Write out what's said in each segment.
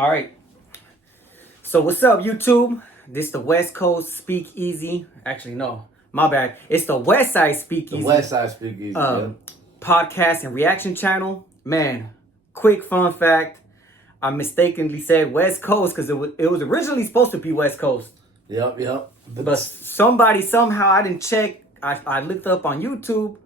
All right. So what's up, YouTube? This the West Coast Speakeasy. Actually, no, my bad. It's the Westside Speakeazy. The Westside Speakeazy. Podcast and reaction channel. Man, quick fun fact. I mistakenly said West Coast because it was originally supposed to be West Coast. Yep. But somebody somehow, I didn't check. I looked up on YouTube.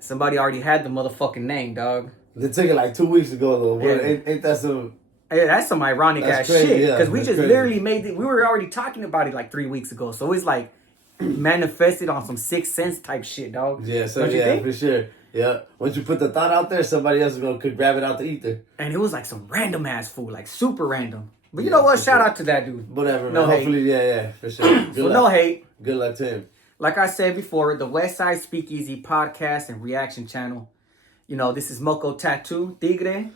Somebody already had the motherfucking name, dog. They took it like 2 weeks ago, though. Yeah. Ain't that some... Hey, that's some ironic ass crazy, shit. yeah, Because we just crazy. literally made it. We were already talking about it like 3 weeks ago. So it's like manifested on some Sixth Sense type shit, dog. Yeah, so Don't you yeah, think? for sure. Yeah. Once you put the thought out there, somebody else could grab it out the ether. And it was like some random ass food, like super random. But you know what? Shout out to that dude. Whatever, No man. hate. Hopefully, yeah, for sure. Good So luck. no hate. Good luck to him. Like I said before, the Westside Speakeasy podcast and reaction channel. You know, this is Moco Tattoo, Tigre.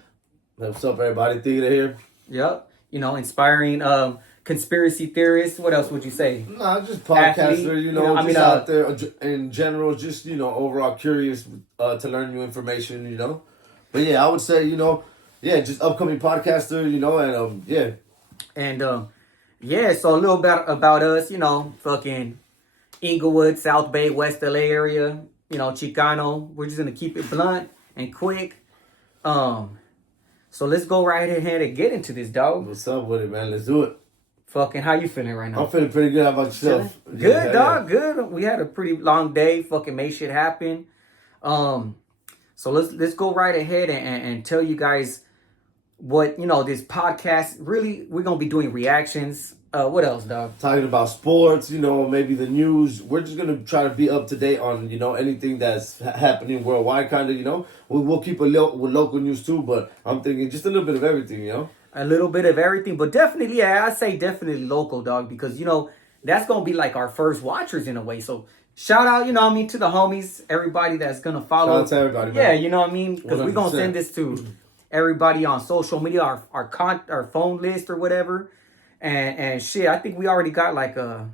What's up, everybody? Tigre here. Yep. You know, inspiring conspiracy theorists. What else would you say? Nah, just podcaster, Athlete, out there in general, just, overall curious to learn new information, But yeah, I would say, just upcoming podcaster, and yeah. And yeah, so a little bit about us, fucking Inglewood, South Bay, West LA area, Chicano. We're just gonna keep it blunt and quick. So let's go right ahead and get into this, dog. What's up with it, man? Let's do it. Fucking, how you feeling right now? I'm feeling pretty good. How about yourself? Good, Yeah, dog. Good. We had a pretty long day. Fucking made shit happen. So let's go right ahead and tell you guys what this podcast. Really, we're gonna be doing reactions. What else, dog? Talking about sports, maybe the news. We're just gonna try to be up to date on anything that's happening worldwide. Kind of, we'll keep with local news too. But I'm thinking just a little bit of everything. A little bit of everything, but definitely, yeah, I'd say definitely local, dog, because that's gonna be like our first watchers in a way. So shout out, to the homies, everybody that's gonna follow. Shout out to everybody, man. Yeah, you know what I mean, because we're gonna send this to everybody on social media, our phone list or whatever, and shit. I think we already got like a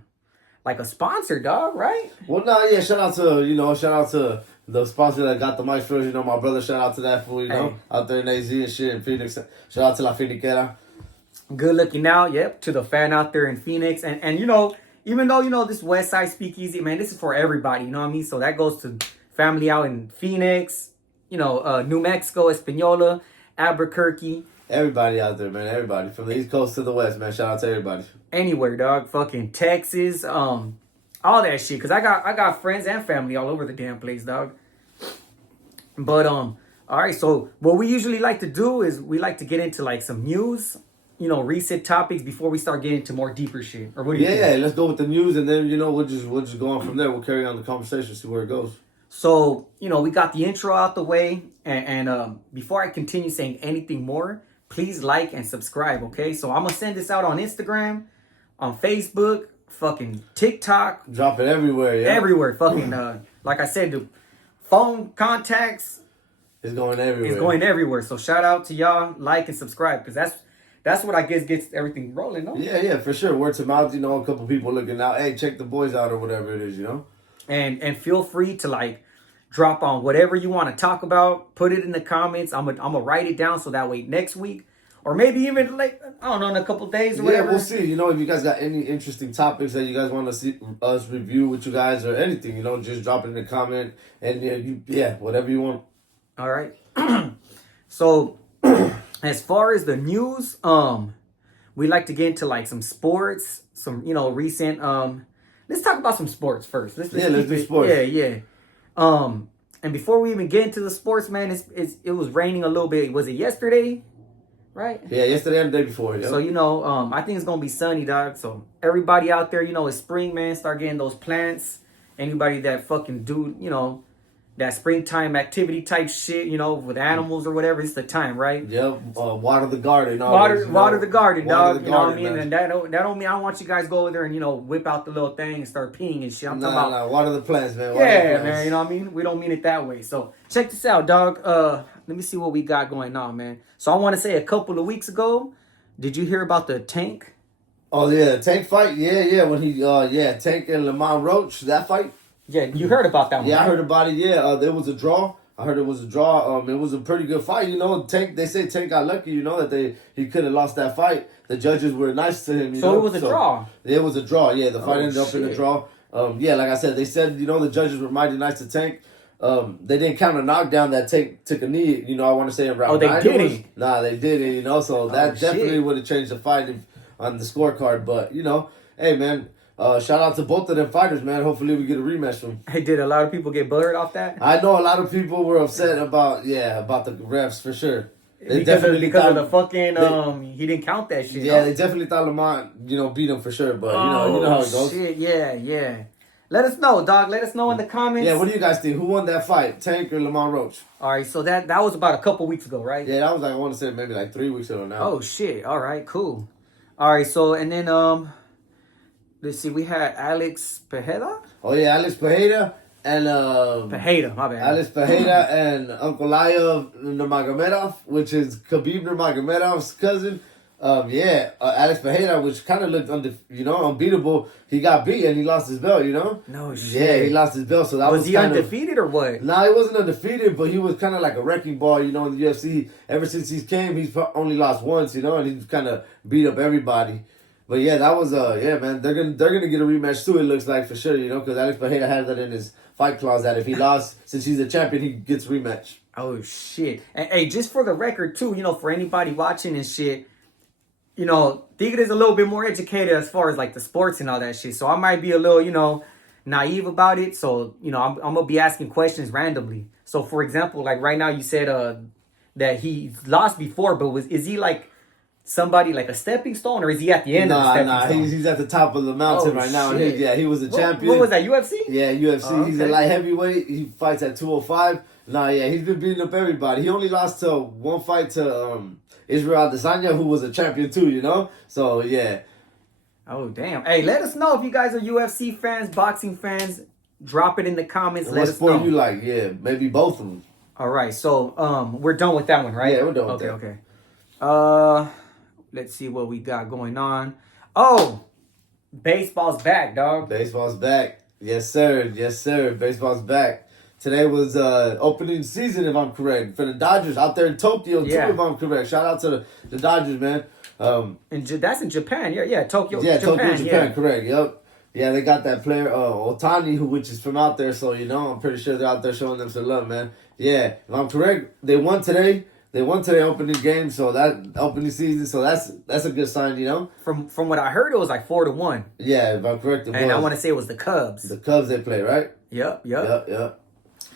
sponsor, dog, right? Well, no, yeah. Shout out to the sponsor that got the mic for us. My brother. Shout out to that fool. Hey. Out there in AZ and shit in Phoenix. Shout out to La Finiquera. Good looking out, yep, to the fan out there in Phoenix. And even though, this Westside Speakeasy, man, this is for everybody, you know what I mean? So that goes to family out in Phoenix, New Mexico, Espanola, Albuquerque. Everybody out there, man. Everybody. From the East Coast to the West, man. Shout out to everybody. Anywhere, dog. Fucking Texas, all that shit. Because I got friends and family all over the damn place, dog. But, all right, so what we usually like to do is we like to get into, like, some news, recent topics before we start getting into more deeper shit. Or what do you think? Yeah, let's go with the news, and then, we'll just go on from there. We'll carry on the conversation, see where it goes. So, we got the intro out the way. And before I continue saying anything more, please like and subscribe, okay? So I'm going to send this out on Instagram, on Facebook, fucking TikTok. Drop it everywhere, yeah? Everywhere. Fucking, like I said, the phone contacts. It's going everywhere. It's going everywhere. So shout out to y'all. Like and subscribe. Because that's what I guess gets everything rolling, no? Yeah, for sure. Word to mouth, a couple people looking out. Hey, check the boys out or whatever it is, And feel free to, like, drop on whatever you want to talk about. Put it in the comments. I'm gonna write it down so that way next week, or maybe even like, I don't know, in a couple days or whatever. Yeah, we'll see. If you guys got any interesting topics that you guys want to see us review with you guys or anything, just drop it in the comment and whatever you want. All right. So as far as the news, we like to get into like some sports, some recent. Let's talk about some sports first. Let's do sports. Yeah. And before we even get into the sports, man, it was raining a little bit. Was it yesterday? Right? Yeah, yesterday and the day before. Yep. So, I think it's going to be sunny, dog. So, everybody out there, it's spring, man. Start getting those plants. Anybody that fucking do, that springtime activity type shit, with animals or whatever, it's the time, right? Yep. Water the garden. Water the garden, dog. You know what I mean? Man. And that don't mean I want you guys go over there and, whip out the little thing and start peeing and shit. I'm talking about water the plants, man. Man. You know what I mean? We don't mean it that way. So check this out, dog. Let me see what we got going on, man. So I want to say a couple of weeks ago, did you hear about the Tank? Oh yeah, Tank fight. Yeah. When he Tank and Lamont Roach, that fight. Yeah, you heard about that one. Yeah, I heard about it. Yeah, there was a draw. I heard it was a draw. It was a pretty good fight. You know, Tank. They say Tank got lucky. You know that he could have lost that fight. The judges were nice to him. So it was a draw. It was a draw. Yeah, the fight ended up in a shit. draw. Yeah, like I said, they said the judges were mighty nice to Tank. They didn't count a knockdown that Tank took a knee. You know, I want to say in round 9. Oh, they didn't. Nah, they didn't. You know, so that definitely would have changed the fight on the scorecard. But hey man. Shout out to both of them fighters, man. Hopefully we get a rematch from them. Hey, did a lot of people get buttered off that? I know a lot of people were upset about the refs for sure. They because of the fucking he didn't count that shit. Yeah, they definitely thought Lamont, beat him for sure. But you know how it goes. Shit, yeah. Let us know, dog. Let us know in the comments. Yeah, what do you guys think? Who won that fight, Tank or Lamont Roach? All right, so that was about a couple weeks ago, right? Yeah, that was I want to say maybe 3 weeks ago now. Oh shit! All right, cool. All right, so and then let's see, we had Alex Pereira. Oh yeah, Alex Pereira and Pereira, my bad. Alex Pereira and Ankalaev Nurmagomedov, which is Khabib Nurmagomedov's cousin. Alex Pereira, which kind of looked unbeatable. He got beat and he lost his belt. No shit. Yeah, he lost his belt. So that was he undefeated or what? Nah, he wasn't undefeated, but he was kind of like a wrecking ball. In the UFC, ever since he came, he's only lost once. And he's kind of beat up everybody. But yeah, that was man. They're gonna get a rematch too. It looks like for sure, because Alex Pereira has that in his fight clause that if he lost, since he's a champion, he gets rematch. Oh shit! And hey, just for the record too, for anybody watching and shit, Tigre is a little bit more educated as far as like the sports and all that shit. So I might be a little, naive about it. So I'm gonna be asking questions randomly. So for example, like right now you said that he's lost before, but is he like somebody like a stepping stone, or is he at the end of the stepping stone? He's at the top of the mountain right now. Shit. He was a champion. What was that, UFC? Yeah, UFC. Oh, He's a light heavyweight. He fights at 205. He's been beating up everybody. He only lost to one fight to Israel Adesanya, who was a champion too, So, yeah. Oh, damn. Hey, let us know if you guys are UFC fans, boxing fans. Drop it in the comments. Let us know. What sport you like? Yeah, maybe both of them. All right, so we're done with that one, right? Yeah, we're done with that. Okay. Let's see what we got going on. Oh, baseball's back, dog. Baseball's back. Yes, sir. Yes, sir. Baseball's back. Today was opening season, if I'm correct, for the Dodgers out there in Tokyo, too, if I'm correct. Shout out to the Dodgers, man. And that's in Japan. Yeah, Tokyo. Yeah, Japan, Tokyo, Japan, correct. Yep. Yeah, they got that player, Otani, which is from out there. So, I'm pretty sure they're out there showing them some love, man. Yeah, if I'm correct, they won today. They won today opening game, so that opening season, so that's a good sign, From what I heard, it was like 4-1. Yeah, if I'm correct, it was. I want to say it was the Cubs. The Cubs they play, right? Yep.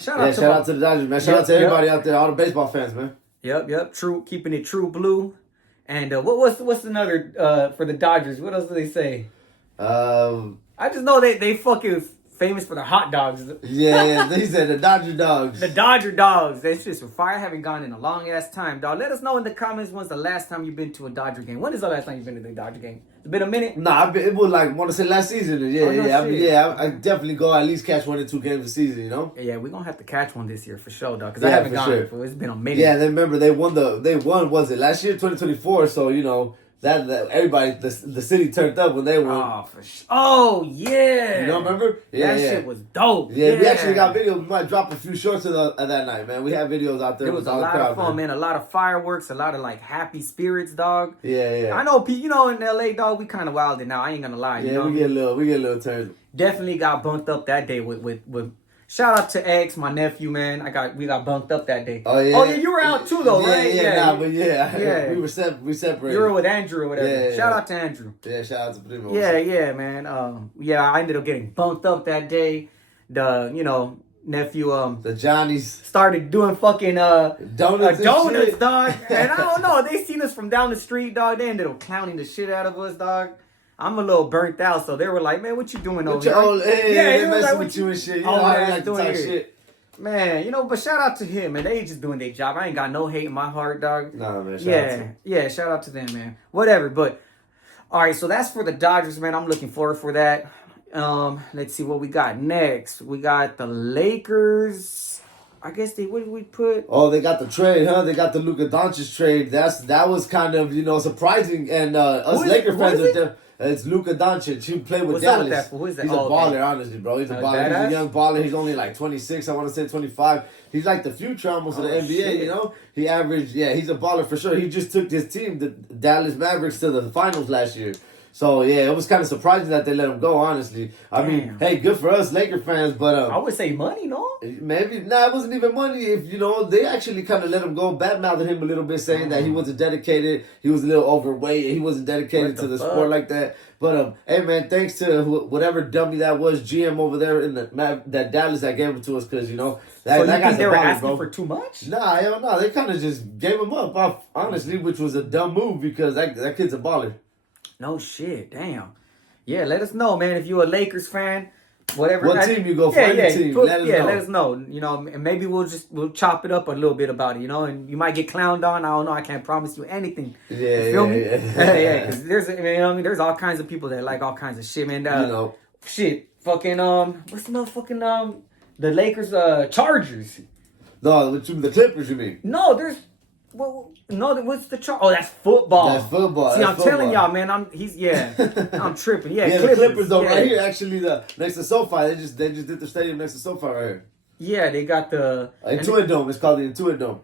Shout out to the Dodgers, man. Shout out to everybody out there, all the baseball fans, man. Yep. True, keeping it true blue. And what's another for the Dodgers? What else do they say? I just know they fucking famous for the hot dogs. Yeah, they said the Dodger dogs. The Dodger dogs. That's just fire. I haven't gone in a long ass time, dog. Let us know in the comments when's the last time you've been to a Dodger game. When is the last time you've been to the Dodger game? It's been a minute. Nah, it was want to say last season. I definitely go at least catch 1 or 2 games a season. Yeah, we're gonna have to catch one this year for sure, dog. Because I haven't gone before. It's been a minute. Yeah, they remember they won. Was it last year, 2024? So that everybody, the city turned up when they won. Oh, for sure. Oh, yeah. You don't remember? Yeah, that shit was dope. Yeah, we actually got videos. We might drop a few shorts of that night, man. We had videos out there. It was a lot of fun, man. A lot of fireworks, a lot of like happy spirits, dog. Yeah. I know, in LA, dog, we kind of wilded now. I ain't gonna lie. Yeah, we get a little turned. Definitely got bumped up that day with. Shout out to X, my nephew, man. We got bunked up that day. Oh yeah. You were out too though, right? Yeah. We separated. You were with Andrew or whatever. Yeah. Shout out to Andrew. Yeah, shout out to Primo. Yeah, man. I ended up getting bunked up that day. The nephew the Johnnies started doing fucking donuts, dog. And I don't know, they seen us from down the street, dog. They ended up clowning the shit out of us, dog. I'm a little burnt out, so they were like, "Man, what you doing over here?" They messing with you and shit. I like to talk shit. Man, but shout out to him, man. They just doing their job. I ain't got no hate in my heart, dog. Nah, man. Shout out to them. Yeah, shout out to them, man. Whatever, but all right. So that's for the Dodgers, man. I'm looking forward for that. Let's see what we got next. We got the Lakers I guess they what did we put? Oh, they got the trade, huh? They got the Luka Doncic trade. That was kind of surprising, and us Laker fans are there. It's Luka Doncic. He played with What's Dallas. up with that? Who is that? He's a baller, honestly, bro. He's a baller. Badass? He's a young baller. He's only like 26. I want to say 25. He's like the future almost of the NBA. Shit. You know, he averaged. Yeah, he's a baller for sure. He just took his team, the Dallas Mavericks, to the finals last year. So yeah, it was kind of surprising that they let him go. Honestly, I mean, hey, good for us Laker fans, but I would say money, no? maybe it wasn't even money. If they actually kind of let him go, badmouthed him a little bit, saying that he wasn't dedicated, he was a little overweight, he wasn't dedicated to the sport like that. But hey man, thanks to whatever dummy that was, GM over there in that Dallas that gave it to us, because that So you that think guy's they a were baller, asking bro. for too much? Nah, hell no. They kind of just gave him up, honestly, which was a dumb move because that kid's a baller. No shit, damn. Yeah, let us know, man. If you're a Lakers fan, whatever. What team you go for? Any team. Let us know. Let us know. And maybe we'll chop it up a little bit about it, and you might get clowned on. I don't know. I can't promise you anything. Yeah, you feel me? Yeah. Because there's all kinds of people that like all kinds of shit, man. Shit, fucking what's the motherfucking the Lakers Chargers? No, the Clippers, you mean? No, there's. Well, no, what's the chart? Oh, that's football. That's football. See, I'm telling y'all, man. I'm tripping. Yeah, yeah, Clippers, the Clippers though, yeah. right here, actually, next to SoFi. They just did the stadium next to SoFi right here. Yeah, they got the Intuit Dome. It's called the Intuit Dome.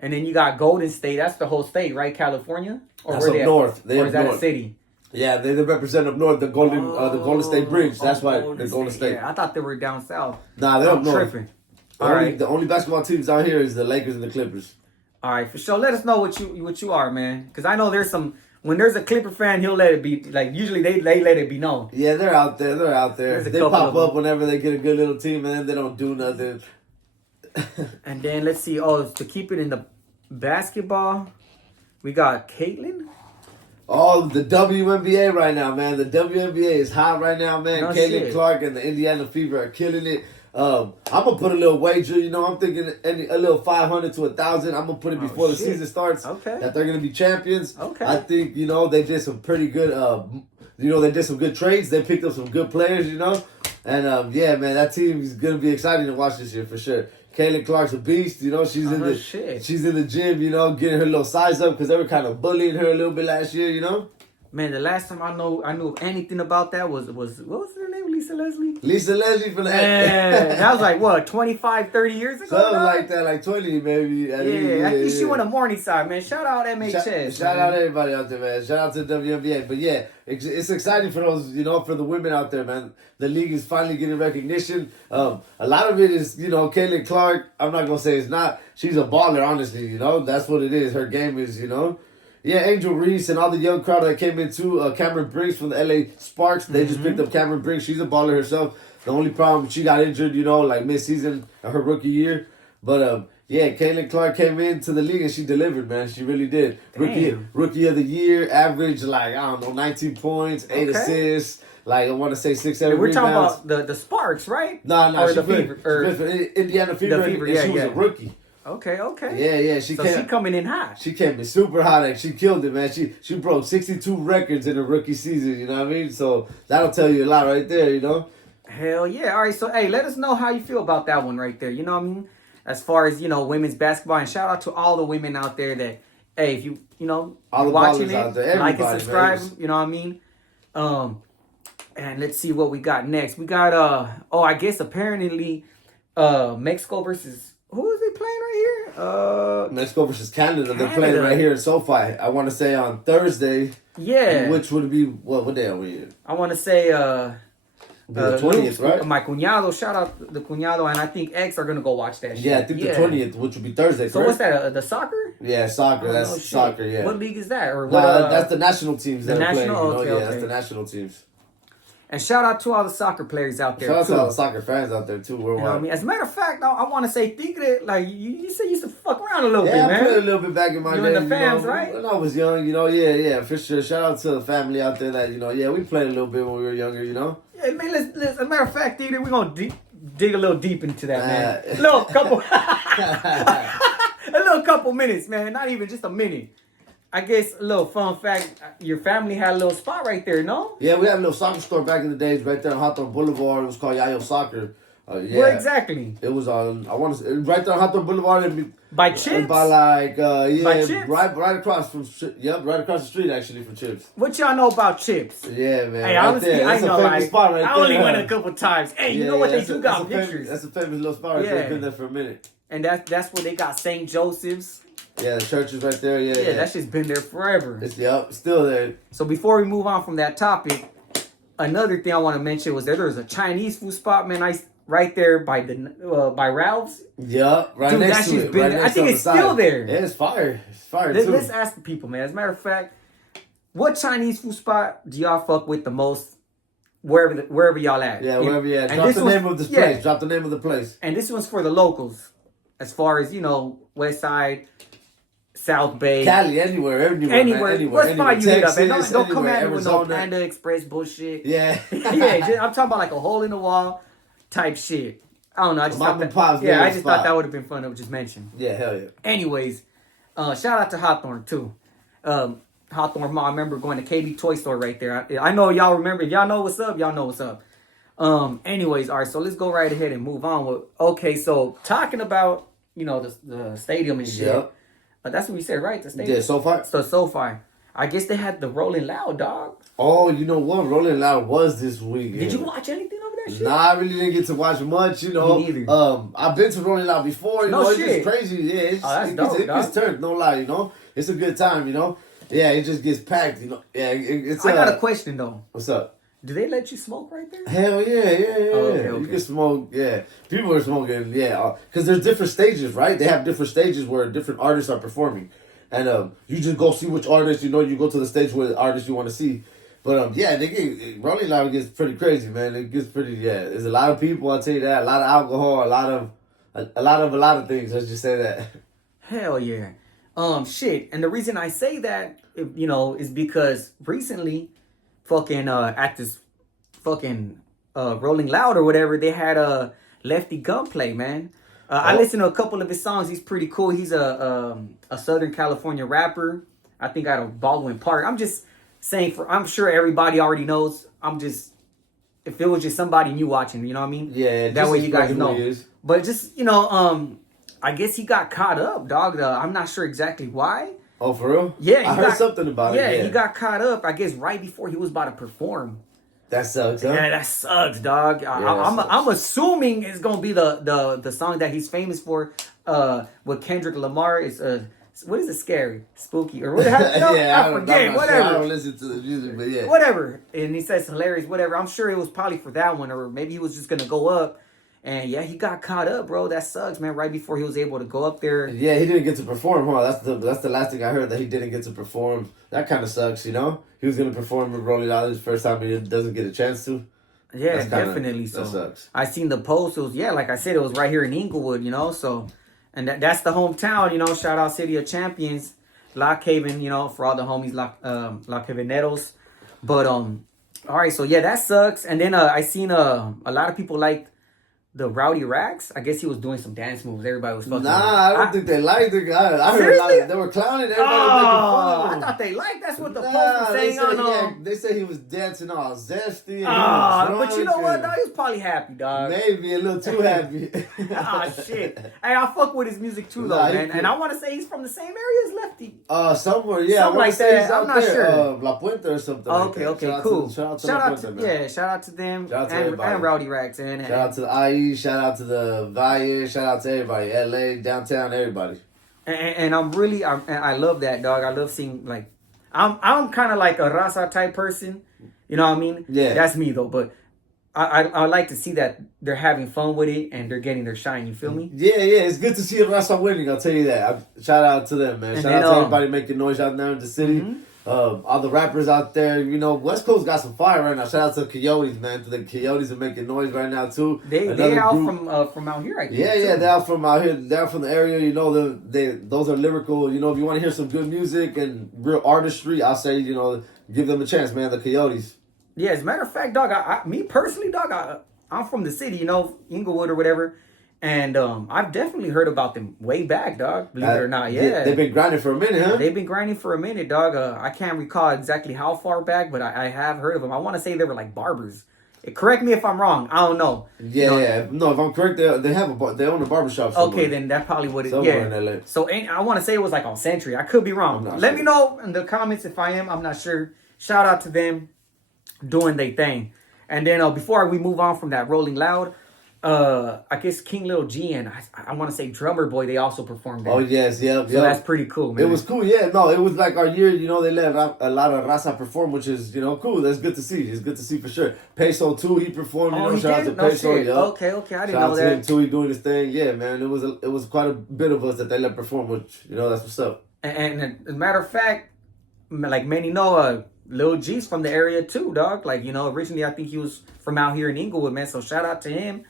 And then you got Golden State. That's the whole state, right? California, or that's up north. Or is that a city? Yeah, they represent up north, the Golden State Bridge. That's why the Golden State. Yeah, I thought they were down south. Nah, they're up north. Tripping. The only basketball teams out here is the Lakers and the Clippers. All right, for sure. Let us know what you are, man. Because I know there's some. When there's a Clipper fan, he'll let it be. Like usually they let it be known. Yeah, they're out there. They pop up whenever they get a good little team, and then they don't do nothing. And then let's see. Oh, to keep it in the basketball, we got Caitlin. Oh, the WNBA right now, man. The WNBA is hot right now, man. No Caitlin shit. Clark and the Indiana Fever are killing it. I'm gonna put a little wager. I'm thinking a little 500 to 1,000. I'm gonna put it before the season starts. Okay. That they're gonna be champions. Okay. I think they did some pretty good. They did some good trades. They picked up some good players. And yeah, man, that team is gonna be exciting to watch this year for sure. Caitlin Clark's a beast. She's in the gym. Getting her little size up because they were kind of bullying her a little bit last year. Man, the last time I knew anything about that was what was her name? Lisa Leslie? Lisa Leslie from the... Man, that was like, what, 25, 30 years ago? Something like that, like 20 maybe. Yeah, I think she went to Morningside, man. Shout out MHS. Shout out everybody out there, man. Shout out to the WNBA. But yeah, it's exciting for those, for the women out there, man. The league is finally getting recognition. A lot of it is, Caitlin Clark. I'm not going to say it's not. She's a baller, honestly, That's what it is. Her game is, Yeah, Angel Reese and all the young crowd that came into Cameron Briggs from the LA Sparks. They just picked up Cameron Briggs. She's a baller herself. The only problem, she got injured, like mid-season her rookie year. But yeah, Caitlin Clark came into the league and she delivered, man. She really did. Rookie of the year, average 19 points, 8 assists. I want to say 6, 7 We're rebounds. talking about the Sparks, right? No, or she the played Fever. Indiana Fever, the Fever, and she was a rookie. Okay. Yeah. She coming in hot. She came in super hot and she killed it, man. She broke 62 records in her rookie season, you know what I mean? So that'll tell you a lot right there, Hell yeah. All right, so hey, let us know how you feel about that one right there. You know what I mean? As far as, women's basketball, and shout out to all the women out there that, hey, if you all the watching it, out there, like and subscribe, you know what I mean? And let's see what we got next. We got I guess apparently Mexico versus who is they playing right here? Mexico versus Canada. They're playing right here in SoFi. I want to say on Thursday. Yeah. Which would be what day are we in? I want to say the 20th, right? My cuñado, shout out the cuñado, and I think X are gonna go watch that shit. Yeah, I think the 20th, which would be Thursday. So what's that? The soccer? Yeah, soccer. That's soccer. Yeah. What league is that? Or what? That's the national teams. The national. Okay. That's the national teams. And shout out to all the soccer players out there. Shout out to all the soccer fans out there too. You know what I mean? As a matter of fact, I want to say, Tigre, like you said, you used to fuck around a little bit, man. Yeah, I played a little bit back in my day. You and the fans, right? When I was young, yeah, for sure. Shout out to the family out there that we played a little bit when we were younger, Yeah, man. Let's as a matter of fact, Tigre, we're gonna dig a little deep into that, man. A little couple minutes, man. Not even just a minute. I guess a little fun fact, your family had a little spot right there, no? Yeah, we had a little soccer store back in the days right there on Hawthorne Boulevard. It was called Yayo Soccer. Yeah. Where exactly? It was on. I want to say right there on Hawthorne Boulevard and By Chips? by like By Chips? right across from right across the street actually from Chips. What y'all know about Chips? Yeah, man. Hey, right honestly, there. I That's know. a famous spot right I there. only went a couple times. Hey, you know what? They do got pictures. That's a famous little spot right there. It's been there for a minute. And that's where they got St. Joseph's. Yeah, the church is right there. Yeah. That shit's been there forever. It's still there. So before we move on from that topic, another thing I want to mention was there's a Chinese food spot, man. Right there by Ralph's. Yeah, right Dude, next to it. Right I think it's still there. Yeah, it's fire. It's fire too. Let's ask the people, man. As a matter of fact, what Chinese food spot do y'all fuck with the most? Wherever y'all at. Yeah, wherever you at. And Drop the this name of this place. Drop the name of the place. And this one's for the locals, as far as Westside, South Bay, Cali, anywhere. Let's find you Texas, it up. And don't come at me with no Arizona. Panda Express bullshit. Yeah. I'm talking about like a hole in the wall type shit. I don't know. I just thought that would have been fun to just mention. Yeah, hell yeah. Anyways, shout out to Hawthorne too. Hawthorne Mall. I remember going to KB Toy Store right there. I know y'all remember. If y'all know what's up, y'all know what's up. Anyways, all right. So let's go right ahead and move on. Okay, so talking about the stadium and shit. Yep. That's what we said, right? The stadium. Yeah, SoFi. So SoFi. I guess they had the Rolling Loud, dog. Oh, you know what? Rolling Loud was this weekend. Did you watch anything over that shit? Nah, I really didn't get to watch much, Me neither. I've been to Rolling Loud before, it's just crazy. Yeah, that's dope, it gets turned, no lie, It's a good time, Yeah, it just gets packed, Yeah, it's I got a question though. What's up? Do they let you smoke right there? Hell yeah. Okay. You can smoke, yeah. People are smoking, yeah. Because there's different stages, right? They have different stages where different artists are performing. And you just go see which artist, you go to the stage where the artist you want to see. But Rolling Loud gets pretty crazy, man. It gets pretty, There's a lot of people, I'll tell you that. A lot of alcohol, a lot of things. Let's just say that. Hell yeah. Shit. And the reason I say that, is because recently, at this Rolling Loud or whatever, they had a Lefty Gunplay, man. I listened to a couple of his songs. He's pretty cool. He's a Southern California rapper. I think out of Baldwin Park. I'm just saying, I'm sure everybody already knows. If it was just somebody new watching, you know what I mean? Yeah. That way you guys know. But just, I guess he got caught up, dog. I'm not sure exactly why. Oh, for real? Yeah. I heard something about it. Yeah, he got caught up, I guess, right before he was about to perform. That sucks, huh? Yeah, that sucks, dog. I'm assuming it's gonna be the song that he's famous for. With Kendrick Lamar is what is it? Scary, spooky, or whatever? I forget. Whatever. Sure. I don't listen to the music, but yeah. Whatever. And he says hilarious. Whatever. I'm sure it was probably for that one, or maybe he was just gonna go up. And yeah, he got caught up, bro. That sucks, man. Right before he was able to go up there. Yeah, he didn't get to perform, huh? That's the last thing I heard, that he didn't get to perform. That kind of sucks, He was gonna perform with Rolling Loud his first time, and he doesn't get a chance to. Yeah, definitely. So that sucks. I seen the post. It was like I said, it was right here in Inglewood, So, and that's the hometown, Shout out City of Champions, Lock Haven, for all the homies, Lock Haveneros. But all right, so yeah, that sucks. And then I seen a lot of people like the Rowdy Rags. I guess he was doing some dance moves. Everybody was fucking. Nah, I don't think they liked the guy. I heard a lot they were clowning. Everybody was making fun of him. I thought they liked. That's what the post was saying. They said he was dancing all zesty. But you know what? Though? He was probably happy, dog. Maybe a little too happy. Shit. Hey, I fuck with his music too, though, man. And I want to say he's from the same area as Lefty. Somewhere, yeah. Something like that. I'm not sure. La Puente or something. Okay, cool. Shout out to them. Shout out to them. And Rowdy Rags. Shout out to the IE. Shout out to the Valle, shout out to everybody, LA, downtown, everybody. And I love that, dog. I love seeing, I'm kind of like a Raza type person, you know what I mean? Yeah. That's me though, but I like to see that they're having fun with it and they're getting their shine, you feel me? Yeah, it's good to see Raza winning, I'll tell you that. Shout out to them, man. Shout out to everybody making noise out there in the city. Mm-hmm. All the rappers out there, West Coast got some fire right now. Shout out to the Coyotes, man. The Coyotes are making noise right now too. They out from out here, I guess. Yeah, they're out from out here. They're out from the area. Those are lyrical. If you want to hear some good music and real artistry, I'll say, give them a chance, man. The Coyotes. Yeah, as a matter of fact, dog. Me personally, dog. I'm from the city, Inglewood or whatever. And I've definitely heard about them way back, dog. Believe it or not, yeah. They've been grinding for a minute, huh? They've been grinding for a minute, dog. I can't recall exactly how far back, but I have heard of them. I want to say they were like barbers, Correct me if I'm wrong. I don't know. Yeah, yeah. No, if I'm correct, they have they own a barbershop somewhere. Okay, then that's probably what it is. Somewhere Yeah. in LA. So I want to say it was like on Century. I could be wrong. Let me know in the comments if I am. I'm not sure. Shout out to them doing their thing. And then before we move on from that Rolling Loud, I guess King Lil G and I want to say Drummer Boy, they also performed there. Oh yes, yep. So that's pretty cool, man. It was cool, yeah. No, it was like our year. You know, they let a lot of Raza perform, which is cool. That's good to see. It's good to see for sure. Peso too, he performed. Shout out to Peso. Shit. Okay, I didn't know that. Shout out to him too. He doing his thing. Yeah, man. It was quite a bit of us that they let perform, which that's what's up. And as a matter of fact, like many know, Lil G's from the area too, dog. Like originally I think he was from out here in Inglewood, man. So shout out to him.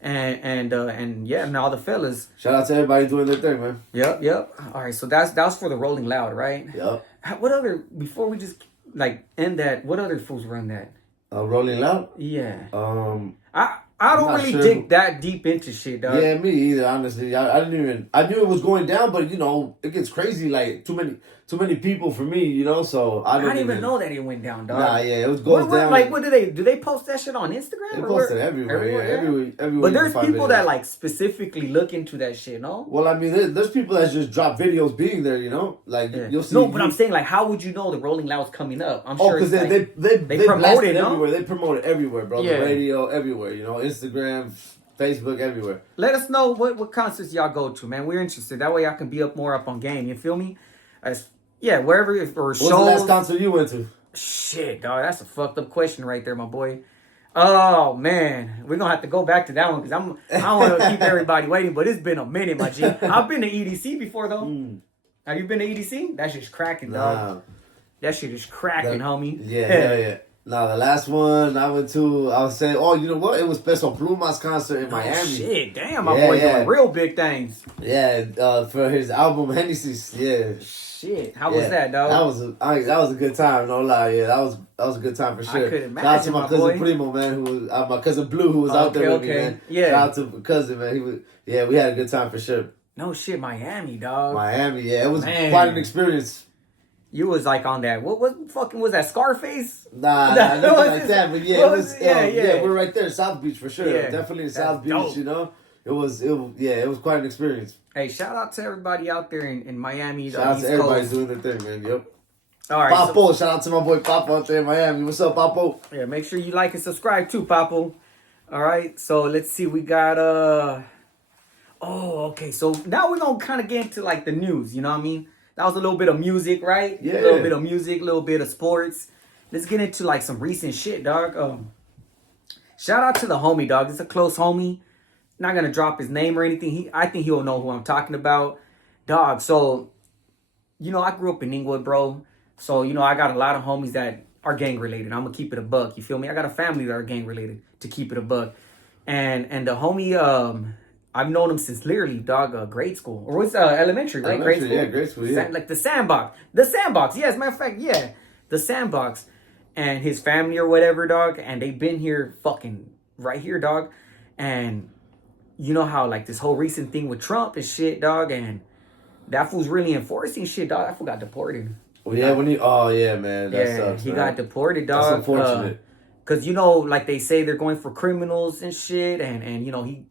And all the fellas. Shout out to everybody doing their thing, man. Yep. All right, so that was for the Rolling Loud, right? Yep. What other before we just end that? What other fools run that? Rolling Loud. Yeah. I don't really dig that deep into shit, dog. Yeah, me either. Honestly, I didn't even. I knew it was going down, but it gets crazy. Like too many people for me, So I didn't even know that it went down, dog. Nah, yeah, it goes down. Like, what do they post that shit on Instagram? They post it everywhere. But there's people that like specifically look into that shit, no? Well, I mean, there's people that just drop videos being there, Like you'll see. No, but I'm saying like, how would you know the Rolling Loud's coming up? I'm sure because they promote it everywhere. They promote it everywhere, bro. Yeah. The radio, everywhere. Instagram, Facebook, everywhere. Let us know what concerts y'all go to, man. We're interested. That way I can be more up on game. You feel me? Wherever or shows. What's the last concert you went to? Shit, dog. That's a fucked up question right there, my boy. Oh man, we're gonna have to go back to that one because I don't want to keep everybody waiting. But it's been a minute, my G. I've been to EDC before though. Have you been to EDC? That shit's cracking, dog. Nah. That shit is cracking, homie. Yeah. Nah, the last one I went to, I was saying, you know what? It was Peso Pluma's concert in Miami. Shit, damn, my boy doing real big things. Yeah, for his album Hennessy's. Yeah. Shit, how was that, dog? That was a good time, no lie. Yeah, that was a good time for sure. I could imagine, shout out to my cousin Primo, man, who was my cousin Blue, who was out there with me, man. Yeah. Shout out to my cousin, man. We had a good time for sure. No shit, Miami, dog. Miami, yeah, it was quite an experience. You was like on that. What fucking was that? Scarface? Nah, nothing like that. But yeah, it was. We're right there, South Beach for sure. Yeah, definitely in South Beach. Dope. It was quite an experience. Hey, shout out to everybody out there in Miami. Shout out to everybody doing their thing, man. Yep. All right, Papo, shout out to my boy Papo out there in Miami. What's up, Papo? Yeah, make sure you like and subscribe too, Papo. All right, so let's see. We got okay. So now we're gonna kind of get into like the news. You know what I mean? That was a little bit of music, right? Yeah. A little bit of music, a little bit of sports. Let's get into like some recent shit, dog. Shout out to the homie, dog. It's a close homie. Not gonna drop his name or anything. I think he'll know who I'm talking about, dog. So, I grew up in Inglewood, bro. So, I got a lot of homies that are gang related. I'm gonna keep it a buck. You feel me? I got a family that are gang related. To keep it a buck, and the homie, I've known him since literally, dog, grade school. Or was elementary, right? Grade school. Yeah, grade school, yeah. Like the sandbox. The sandbox, yeah, as a matter of fact, yeah. The sandbox. And his family or whatever, dog. And they've been here fucking right here, dog. And you know how, like, this whole recent thing with Trump and shit, dog. And that fool's really enforcing shit, dog. That fool got deported. Well, yeah, man. That sucks, he man. Got deported, dog. That's unfortunate. Because, like they say, they're going for criminals and shit. And he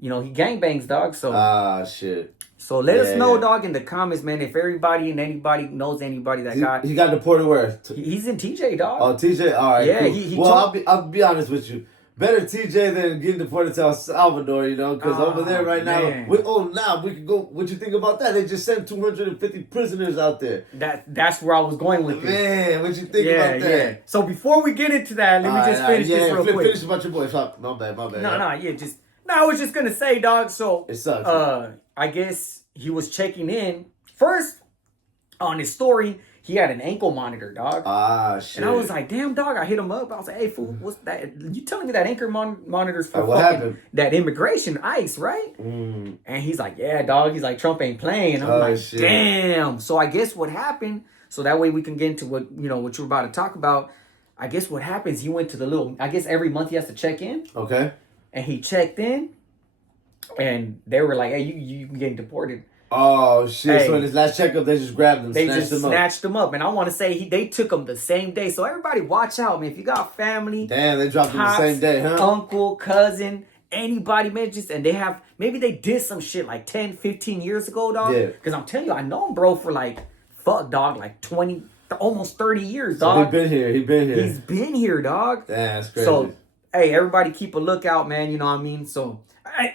gangbangs, dog. So shit. So let us know, dog, in the comments, man. If everybody and anybody knows anybody that he got deported where? He's in TJ, dog. Oh, TJ. All right. Yeah. Cool. I'll be honest with you. Better TJ than getting deported to El Salvador, because over there right now. Now we can go. What you think about that? They just sent 250 prisoners out there. That's where I was going with this. Man, what you think about that? Yeah. So before we get into that, let me just finish this real quick. Finish about your boy. My bad. No, I was just gonna say, dog. So it sucks. I guess he was checking in first on his story. He had an ankle monitor, dog. Shit. And I was like, damn, dog. I hit him up. I was like, hey, fool, what's that? You telling me that ankle monitor's for what happened? That immigration ICE, right? And he's like, yeah, dog. He's like, Trump ain't playing. I'm like, shit. Damn. So I guess what happened, so that way we can get into what you're about to talk about. I guess what happens, he went to I guess every month he has to check in. Okay. And he checked in, and they were like, hey, you getting deported. Oh shit! Hey. So in his last checkup, they just grabbed him, They snatched just him snatched him up, and I want to say they took him the same day. So everybody, watch out, man. If you got family, Damn, they dropped him the pops, same day, huh? uncle, cousin, anybody, man, just and they have maybe they did some shit like 10, 15 years ago, dog. Yeah. Because I'm telling you, I know him, bro, for like dog, like 20, almost 30 years, So dog. he been here. He's been here, dog. Damn, that's crazy. So hey, everybody, keep a lookout, man. You know what I mean? So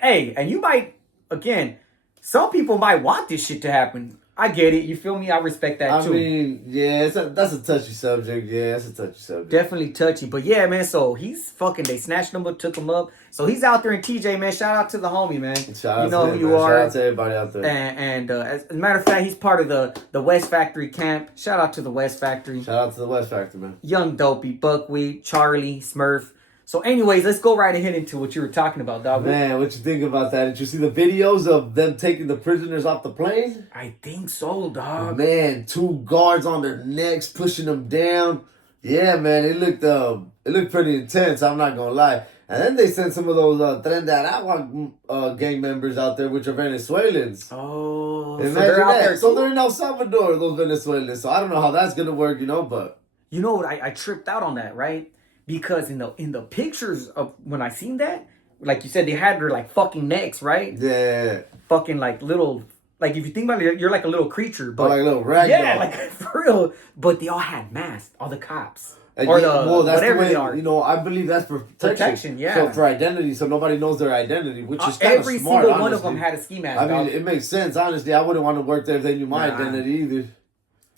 hey, and you might again. Some people might want this shit to happen. I get it. You feel me? I respect that too. I mean, yeah, that's a touchy subject. Yeah, it's a touchy subject. Definitely touchy. But yeah, man, so he's fucking, they snatched him up, took him up. So he's out there in TJ, man. Shout out to the homie, man. Shout out you know to him, who you man. are. Shout out to everybody out there. And as a matter of fact, he's part of the West Factory camp. Shout out to the West Factory. Shout out to the West Factory, man. Young Dopey, Buckwheat, Charlie, Smurf. So anyways, let's go right ahead into what you were talking about, dog. Man, what you think about that? Did you see the videos of them taking the prisoners off the plane? I think so, dog. Man, 2 guards on their necks, pushing them down. Yeah, man, it looked pretty intense, I'm not gonna lie. And then they sent some of those Transgender gang members out there, which are Venezuelans. Oh, Imagine so they're out that. there So too? they're in El Salvador, those Venezuelans. So I don't know how that's gonna work, but You know what? I tripped out on that, right? Because in the pictures of when I seen that, like you said, they had their like fucking necks, right? yeah, Fucking like little, like if you think about it, you're like a little creature, but like a little rag yeah, doll. like for real. But they all had masks, all the cops, And or yeah, the well, that's whatever the way, they are. I believe that's for Protection, yeah. So for identity, so nobody knows their identity, which is kind of Every smart, single one honestly. of them had a ski mask. I mean, dog. it makes sense, honestly. I wouldn't want to work there if they knew my Nah. identity either.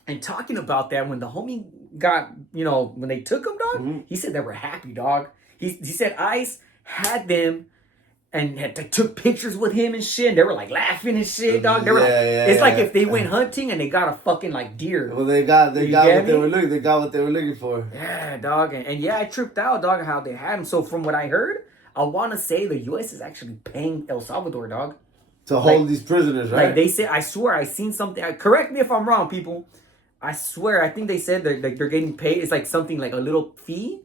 And talking about that, when the homie got, when they took him, dog, Mm-hmm. he said they were happy, dog. He said ICE had them and they took pictures with him and shit. And they were like laughing and shit, dog. They were it's like if they went hunting and they got a fucking like deer. Well, they got You what get they me? were looking. They got what they were looking for. Yeah, dog. And yeah, I tripped out, dog, how they had him. So from what I heard, I want to say the U.S. is actually paying El Salvador, dog. To hold these prisoners, right? Like they said, I swear I seen something. Correct me if I'm wrong, people. I swear, I think they said they're getting paid. It's like something like a little fee